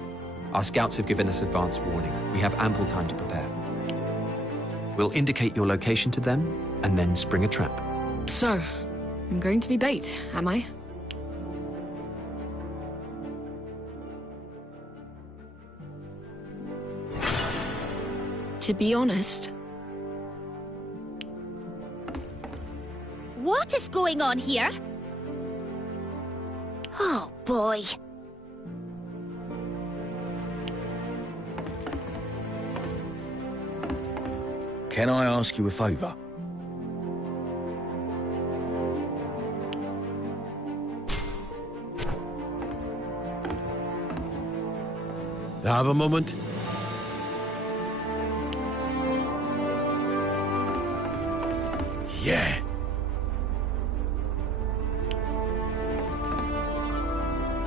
Our scouts have given us advance warning. We have ample time to prepare. We'll indicate your location to them, and then spring a trap. So, I'm going to be bait, am I? To be honest... What is going on here? Oh, boy. Can I ask you a favor? Have a moment? Yeah.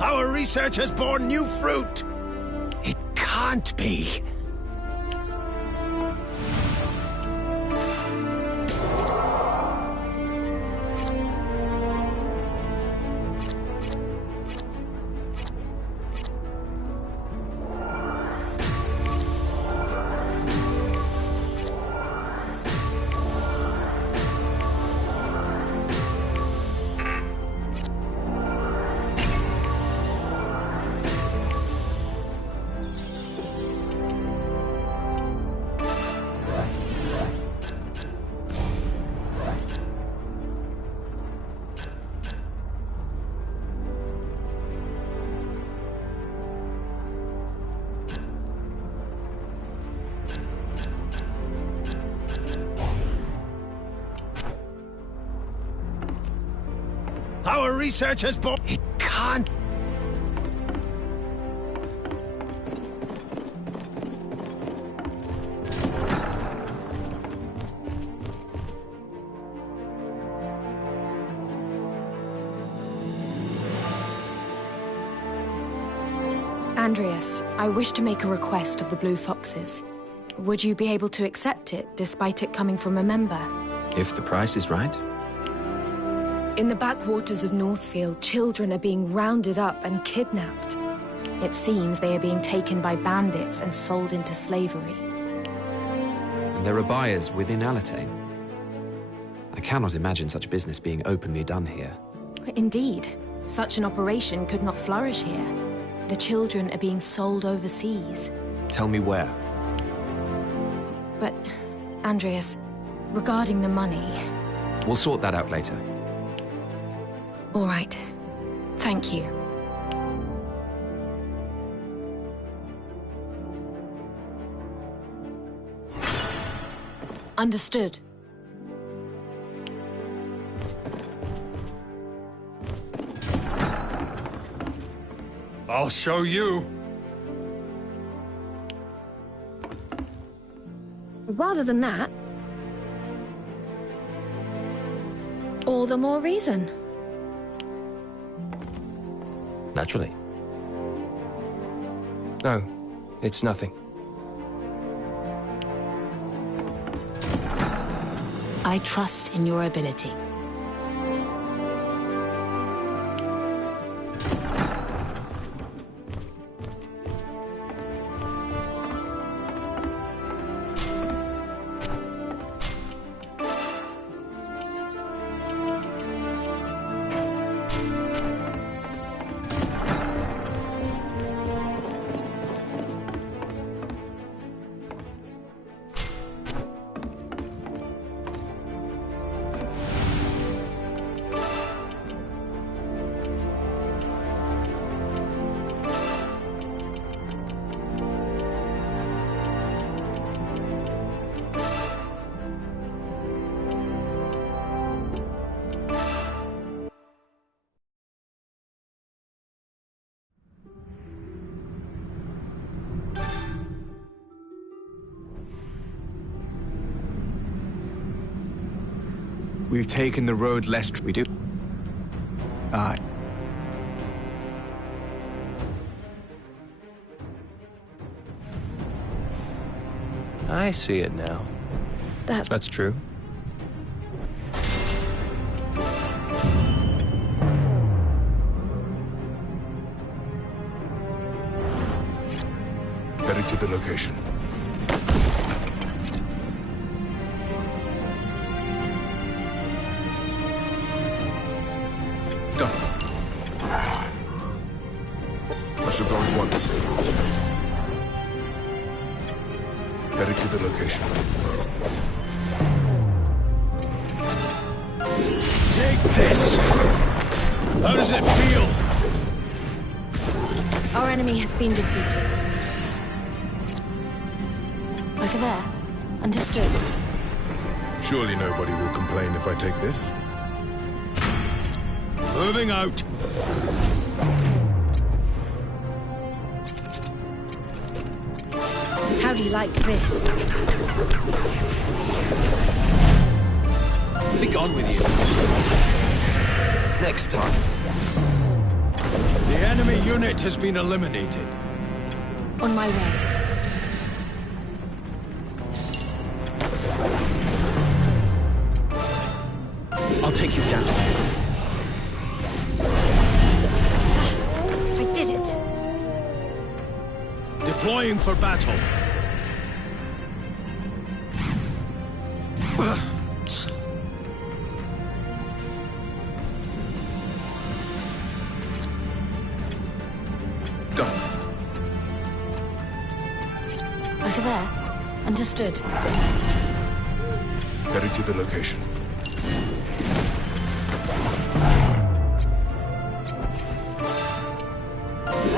Our research has borne new fruit. It can't be. Our research has borne... It can't... Andreas, I wish to make a request of the Blue Foxes. Would you be able to accept it, despite it coming from a member? If the price is right. In the backwaters of Northfield, children are being rounded up and kidnapped. It seems they are being taken by bandits and sold into slavery. And there are buyers within Alatane. I cannot imagine such business being openly done here. Indeed. Such an operation could not flourish here. The children are being sold overseas. Tell me where. But, Andreas, regarding the money... We'll sort that out later. All right. Thank you. Understood. I'll show you. Rather than that... all the more reason. Naturally. No, it's nothing. I trust in your ability. We've taken the road less... We do. Aye. I see it now. That's true. Heading to the location. Go. I shall go at once. Heading to the location. Take this! How does it feel? Our enemy has been defeated. Over there. Understood. Surely nobody will complain if I take this. Moving out. How do you like this? Be gone with you. Next time. The enemy unit has been eliminated. On my way. I'll take you down. I did it. Deploying for battle. Go. Over there. Understood. Heading to the location.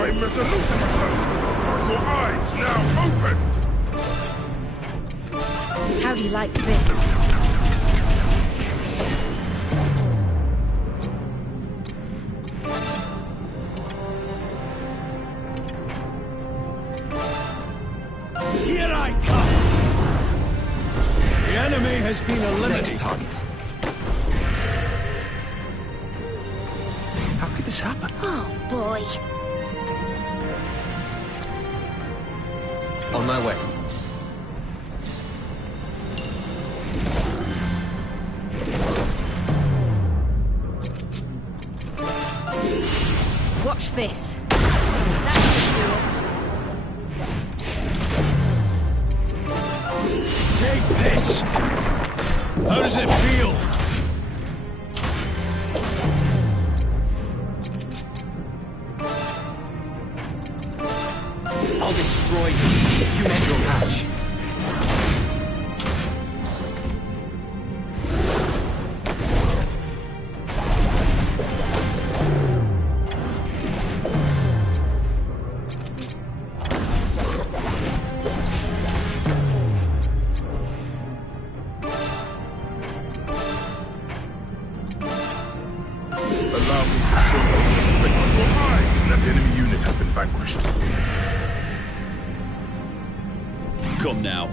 I'm resolute in my purpose. Are your eyes now opened? How do you like this? Here I come! The enemy has been eliminated. Next time. How could this happen? Oh, boy. On my way. Watch this. That should do it. Take this! How does it feel? I'll destroy you. You met your match. Allow me to show you that your eyes that the enemy unit has been vanquished. Come now.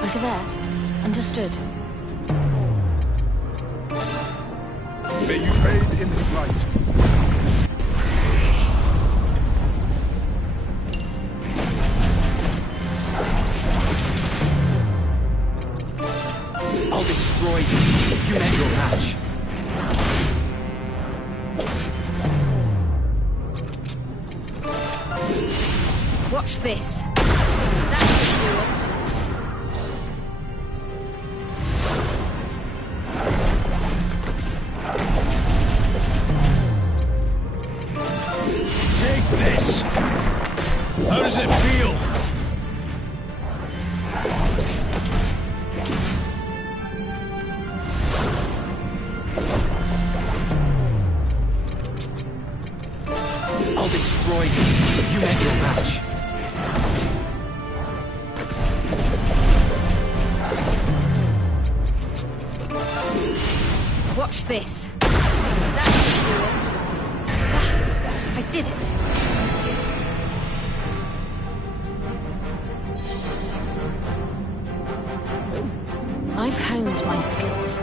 Over there. Understood. May you aid in his light. I'll destroy you. You met your match. Watch this. That should do it. Take this! How does it feel? I'll destroy you. You met your match. Watch this. That should do it. I did it. I've honed my skills.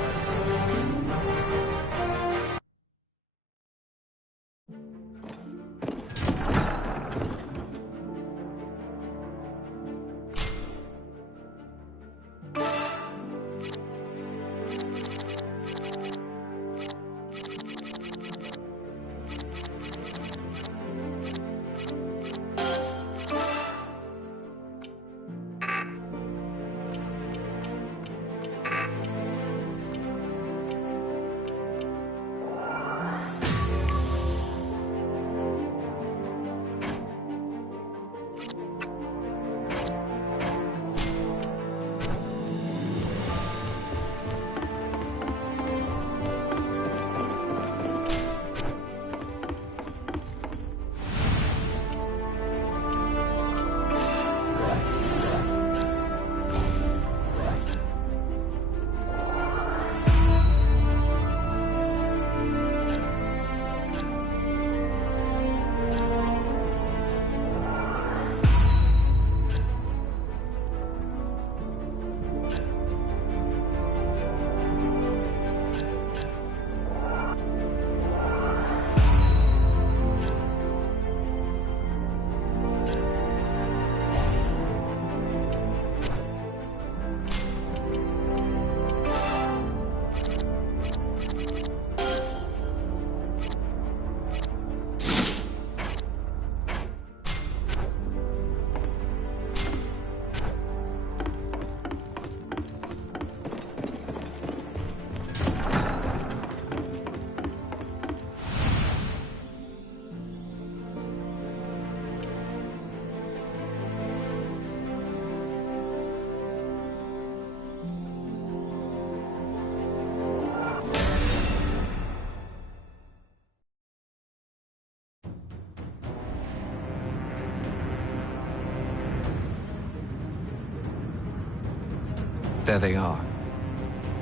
There they are.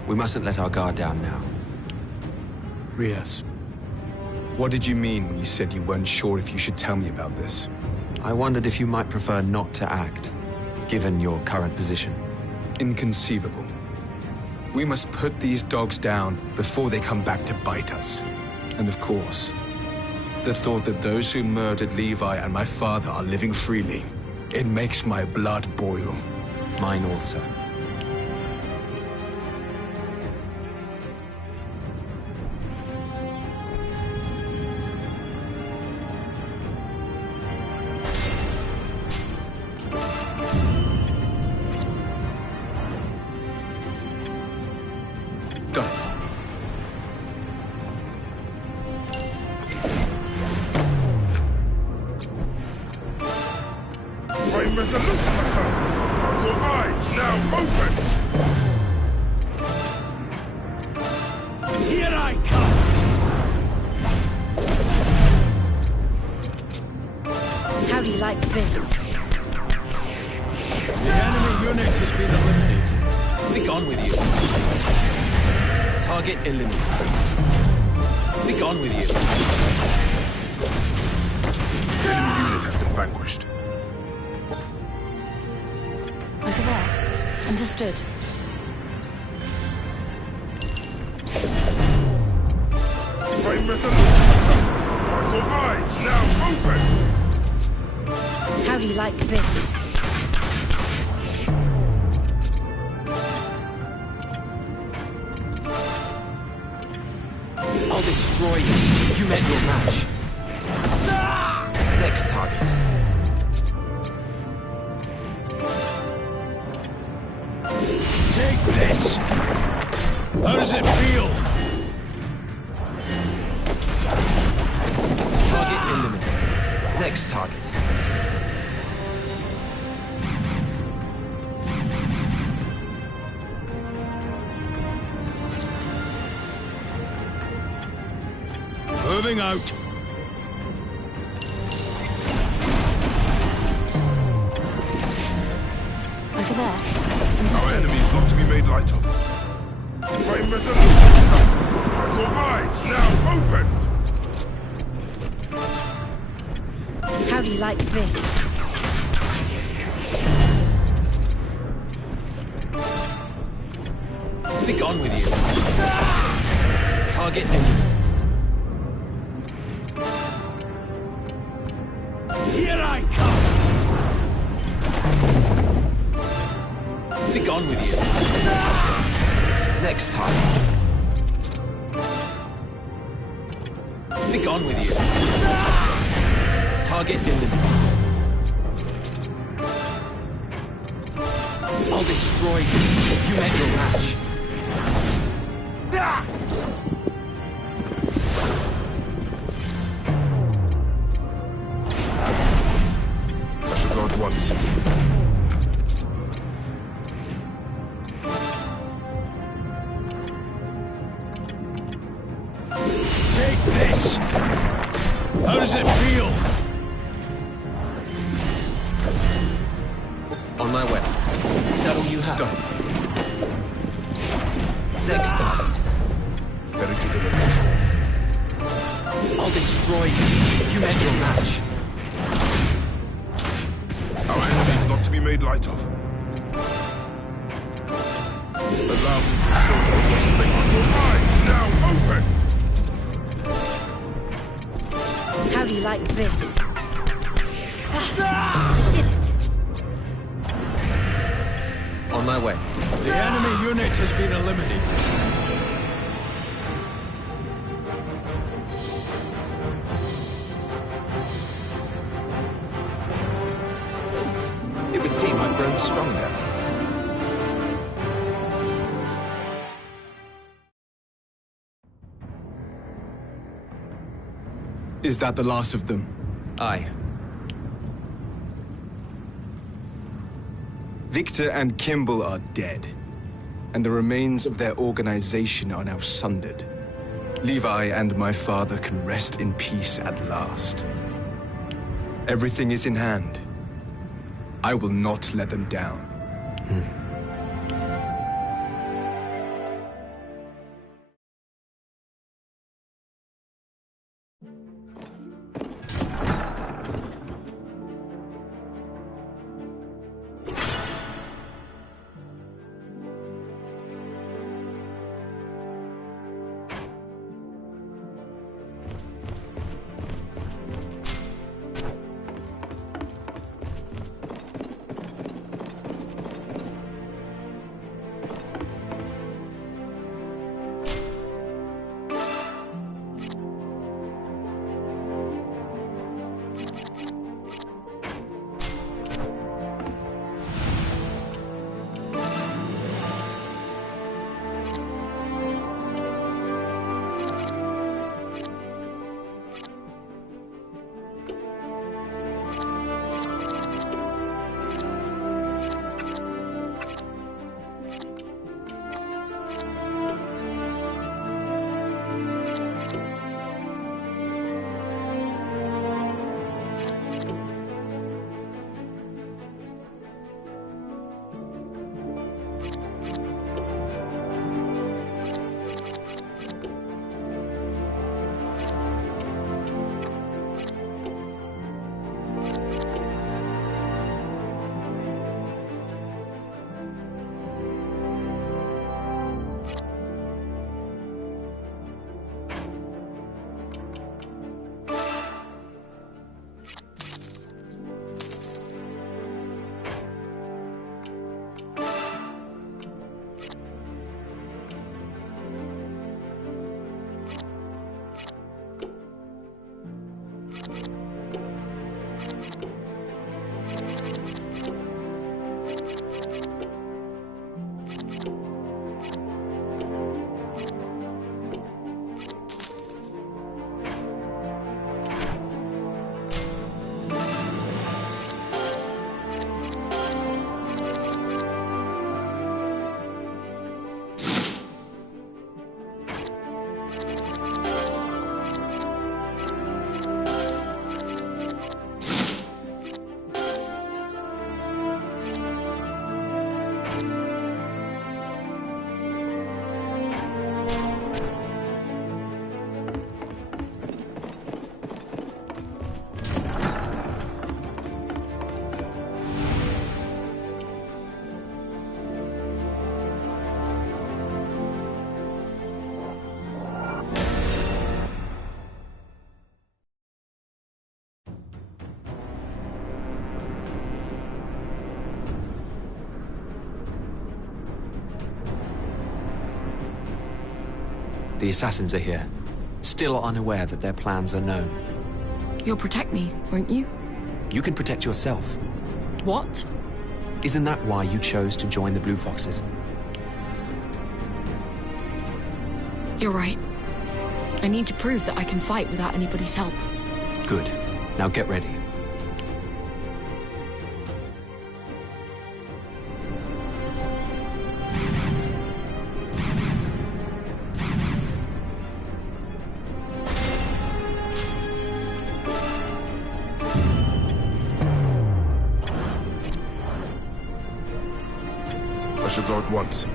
We mustn't let our guard down now. Rias, what did you mean when you said you weren't sure if you should tell me about this? I wondered if you might prefer not to act, given your current position. Inconceivable. We must put these dogs down before they come back to bite us. And of course, the thought that those who murdered Levi and my father are living freely, it makes my blood boil. Mine also. I'm resolute, my purpose. Are your eyes now open? Here I come! How do you like this? The enemy unit has been eliminated. Be gone with you. Target eliminated. Be gone with you. Enemy unit has been vanquished. Over there. Understood. I'm resolute, my purpose. Are your eyes now open? How do you like this? I'll destroy you. You met your match. Next target. Take this! How does it feel? Target eliminated. Next target. Moving out. Over there. Our enemy is not to be made light of. I'm resolute, my purpose. Are your eyes now opened? How do you like this? Be gone with you. Target eliminated. Here I come! Be gone with you. Next time. Be gone with you. Target eliminated. I'll destroy you. You met your match. Pressure guard once. Take this! How does it feel? On my way. Is that all you have? Got it. Next time. Heading to the location. I'll destroy you. You met your match. Our enemy is not to be made light of. Allow me to show you one thing. Your eyes now open! How do you like this? Did it. On my way. The enemy unit has been eliminated. It would seem I've grown stronger. Is that the last of them? Aye. Victor and Kimball are dead, and the remains of their organization are now sundered. Levi and my father can rest in peace at last. Everything is in hand. I will not let them down. The assassins are here, still unaware that their plans are known. You'll protect me, won't you? You can protect yourself. What? Isn't that why you chose to join the Blue Foxes? You're right. I need to prove that I can fight without anybody's help. Good. Now get ready. I shall go at once.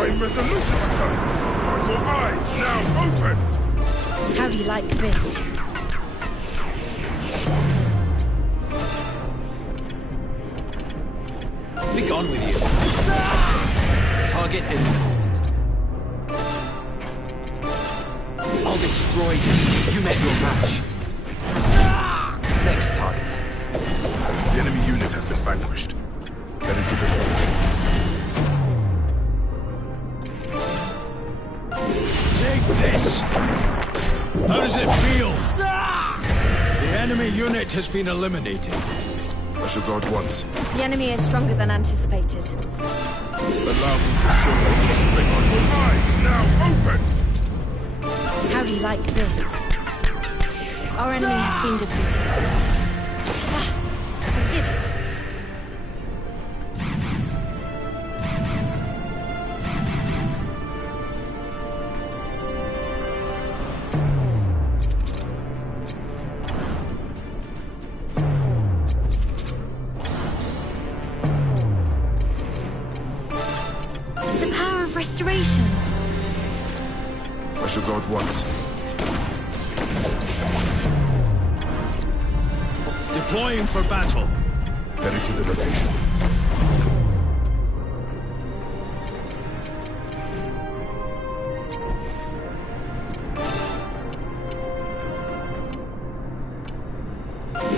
I'm resolute, my friends. Are your eyes now open? How do you like this? Be gone with you. Target eliminated. I'll destroy you. You met your match. Next target. The enemy unit has been vanquished. Headed to the village. Take this! How does it feel? The enemy unit has been eliminated. I shall go at once. The enemy is stronger than anticipated. Allow me to show you one thing. Are your eyes now open? How do you like this? Our enemy has been defeated. I did it. The power of restoration. I shall go at once. Deploying for battle. Headed to the location.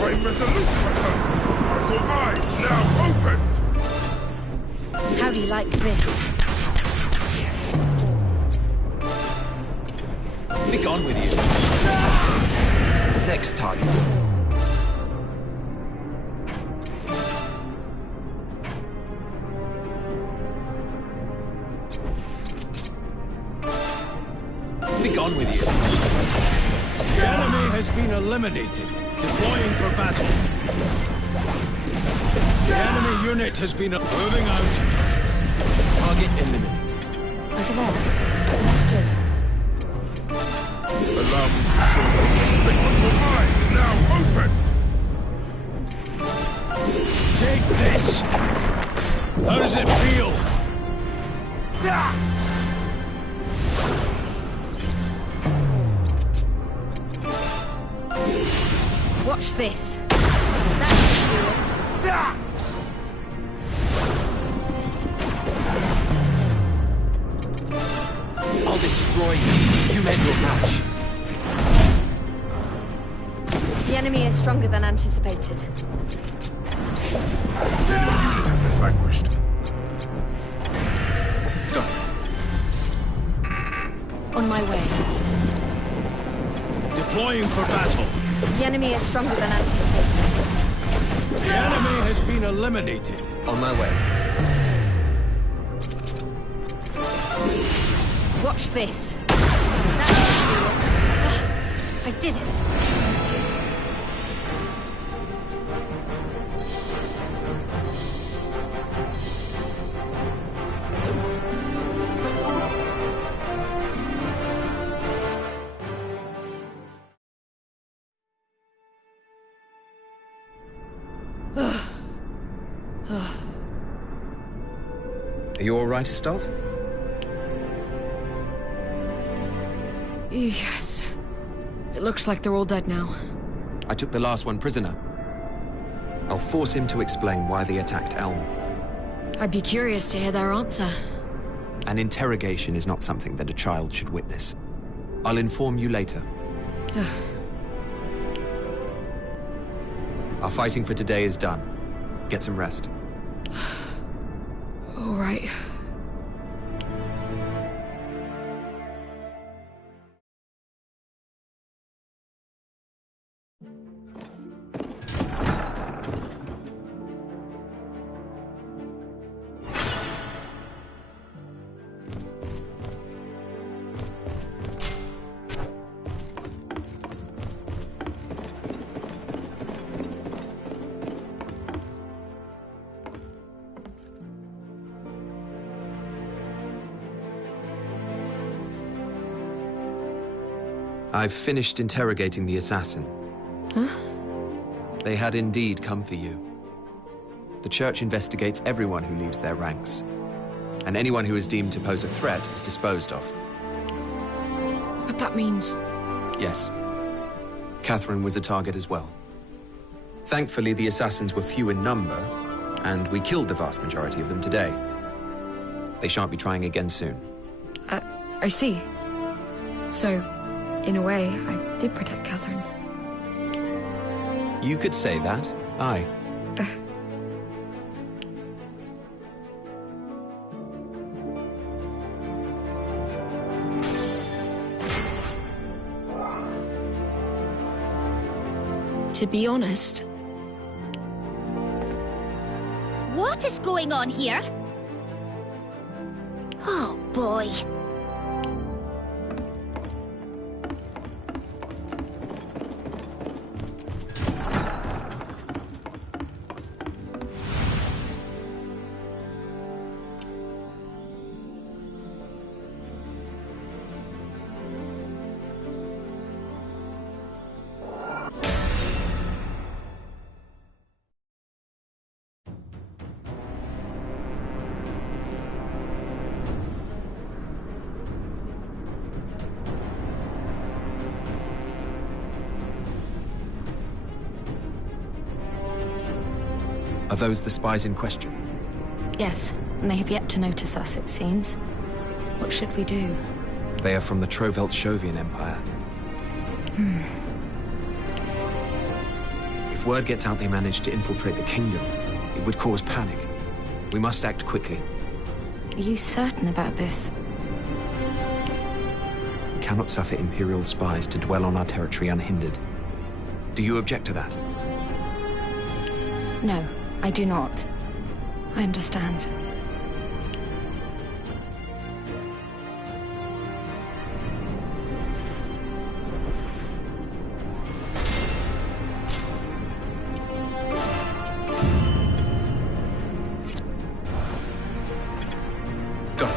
I'm resolute, my friends. Are your eyes now open? How do you like this? Be gone with you. Next target. Be gone with you. The enemy has been eliminated. Deploying for battle. The enemy unit has been moving out. Target eliminated. Over there. Understood. Allow me to show you one thing. Are your eyes now open? Take this! How does it feel? Watch this. That should do it. I'll destroy you. You met your match. The enemy is stronger than anticipated. The enemy unit has been vanquished. On my way. Deploying for battle. The enemy is stronger than anticipated. The enemy has been eliminated. On my way. Watch this. That should do it. I did it. Are you all right, Estelle? Yes. It looks like they're all dead now. I took the last one prisoner. I'll force him to explain why they attacked Elm. I'd be curious to hear their answer. An interrogation is not something that a child should witness. I'll inform you later. Our fighting for today is done. Get some rest. All right. I've finished interrogating the assassin. Huh? They had indeed come for you. The Church investigates everyone who leaves their ranks, and anyone who is deemed to pose a threat is disposed of. But that means... Yes. Catherine was a target as well. Thankfully, the assassins were few in number, and we killed the vast majority of them today. They shan't be trying again soon. I see. So, in a way, I did protect Catherine. You could say that, aye. To be honest... What is going on here? Oh, boy. Are those the spies in question? Yes, and they have yet to notice us, it seems. What should we do? They are from the Trovelt-Shovian Empire. If word gets out they managed to infiltrate the kingdom, it would cause panic. We must act quickly. Are you certain about this? We cannot suffer Imperial spies to dwell on our territory unhindered. Do you object to that? No, I do not. I understand. Got it.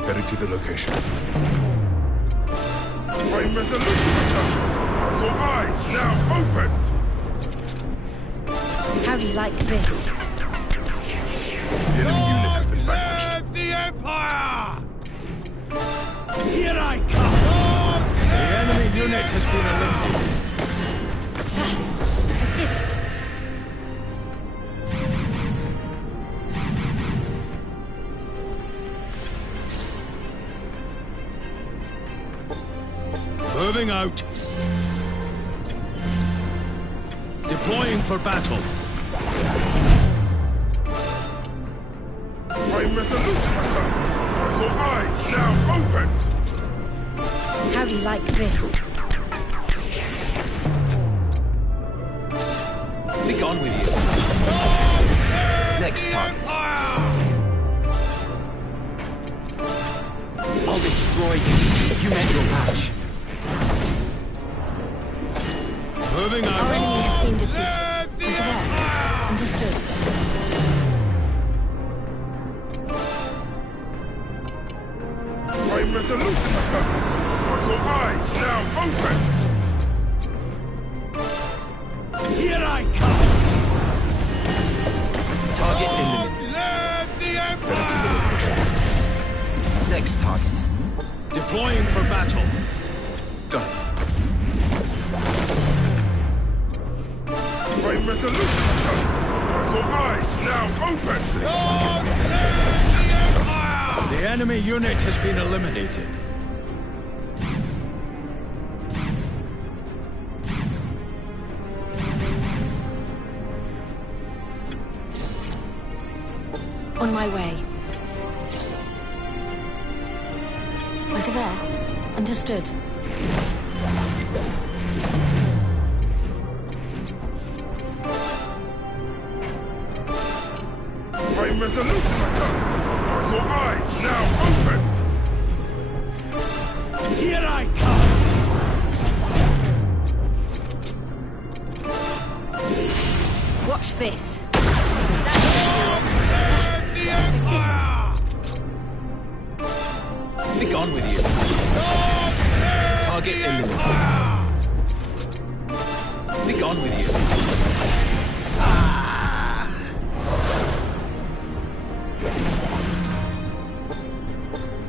Headed to the location. I'm resolute, Matthias. Your eyes now opened! How do you like this? The enemy unit has been vanquished. Serve the Empire! Here I come! The enemy unit has been eliminated. I did it. Moving out. Deploying for battle. I'm resolute, Matthias. Your eyes now opened! How do you like this? Be gone with you. Next target. I'll destroy you. You met your match. Moving Our out. enemy has been defeated. As well. Understood. I'm resolute, Matthias. Your eyes now opened! Here I come. Target eliminated. Serve the Headed to the Empire! location. Next target. Deploying for battle. Got it. I'm resolute, Matthias. Your eyes now open! The enemy unit has been eliminated. On my way. Over there. Understood. I'm resolute in my guns. Are your eyes now opened? Here I come! Watch this. Be gone with you. Target eliminated. Be gone with you.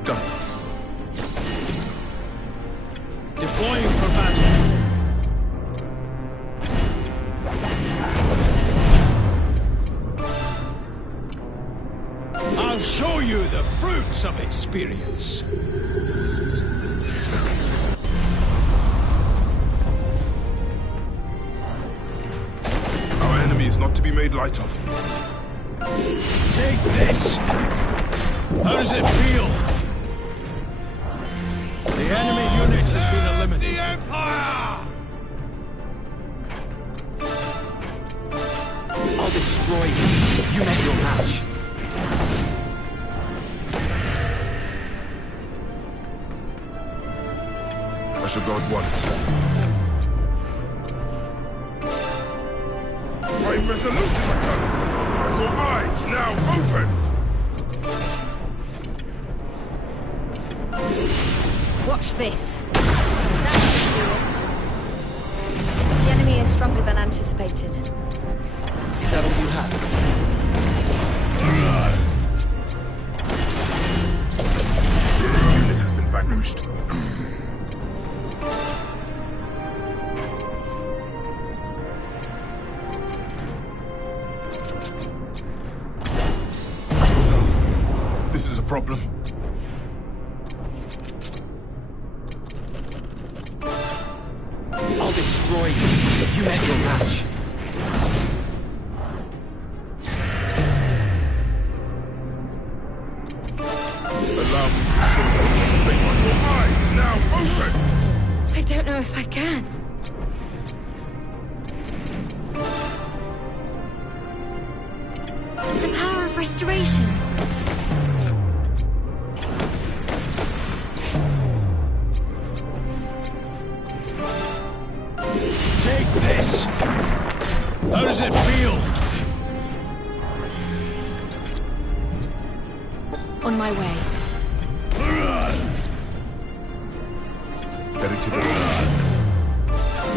Got it. Deploying for battle. I'll show you the fruits of experience. Our enemy is not to be made light of. Take this! How does it feel? The enemy unit has been eliminated. The Empire! I'll destroy you. You met your match. I shall go at once. I'm resolute in my guns. Are your eyes now opened? Watch this. That should do it. The enemy is stronger than anticipated. Is that all you have? The enemy unit has been vanquished. This is a problem. I'll destroy you. You met your match. Allow me to show you one thing on your eyes now open! I don't know if I can. The power of restoration. Take this! How does it feel? On my way. Headed to the village.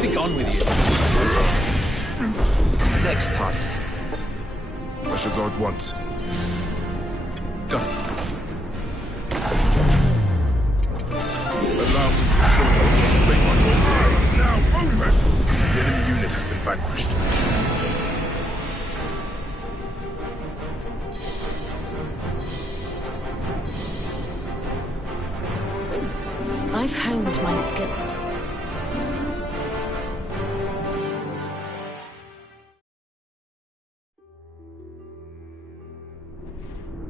Be gone with you. Next target. I shall go at once. Got it. Allow me to show you one thing on your eyes now open! The enemy unit has been vanquished. I've honed my skills.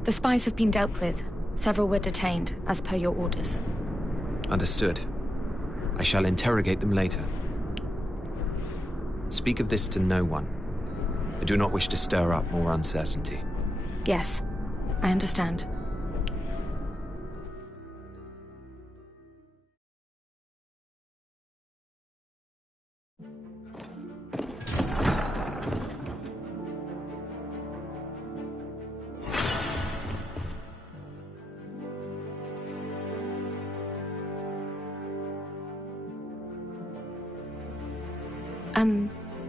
The spies have been dealt with. Several were detained, as per your orders. Understood. I shall interrogate them later. Speak of this to no one. I do not wish to stir up more uncertainty. Yes, I understand.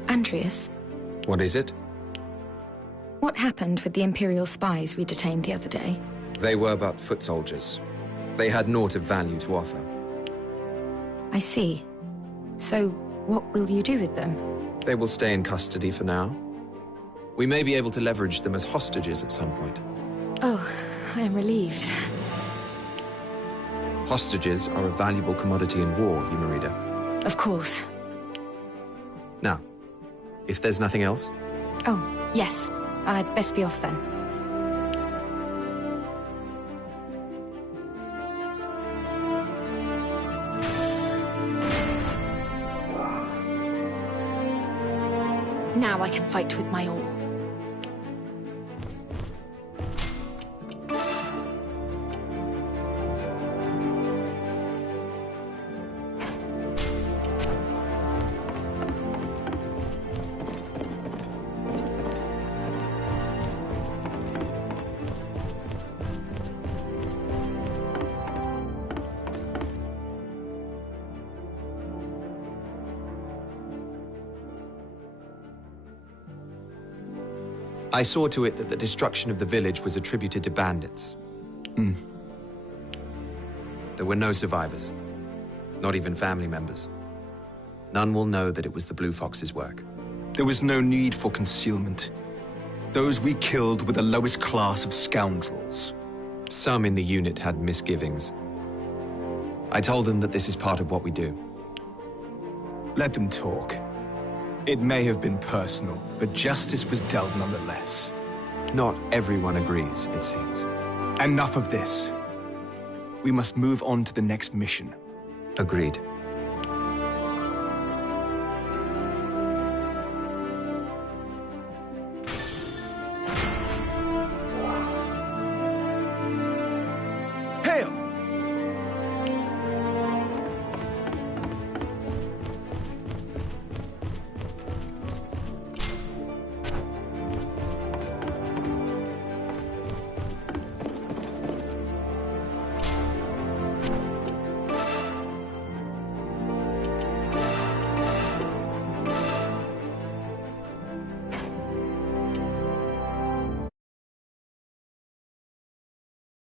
Andreas? What is it? What happened with the Imperial spies we detained the other day? They were but foot soldiers. They had naught of value to offer. I see. So, what will you do with them? They will stay in custody for now. We may be able to leverage them as hostages at some point. Oh, I am relieved. Hostages are a valuable commodity in war, Yumarida. Of course. Now, if there's nothing else? Oh, yes. I'd best be off then. Now I can fight with my all. I saw to it that the destruction of the village was attributed to bandits. There were no survivors, not even family members. None will know that it was the Blue Fox's work. There was no need for concealment. Those we killed were the lowest class of scoundrels. Some in the unit had misgivings. I told them that this is part of what we do. Let them talk. It may have been personal, but justice was dealt nonetheless. Not everyone agrees, it seems. Enough of this. We must move on to the next mission. Agreed.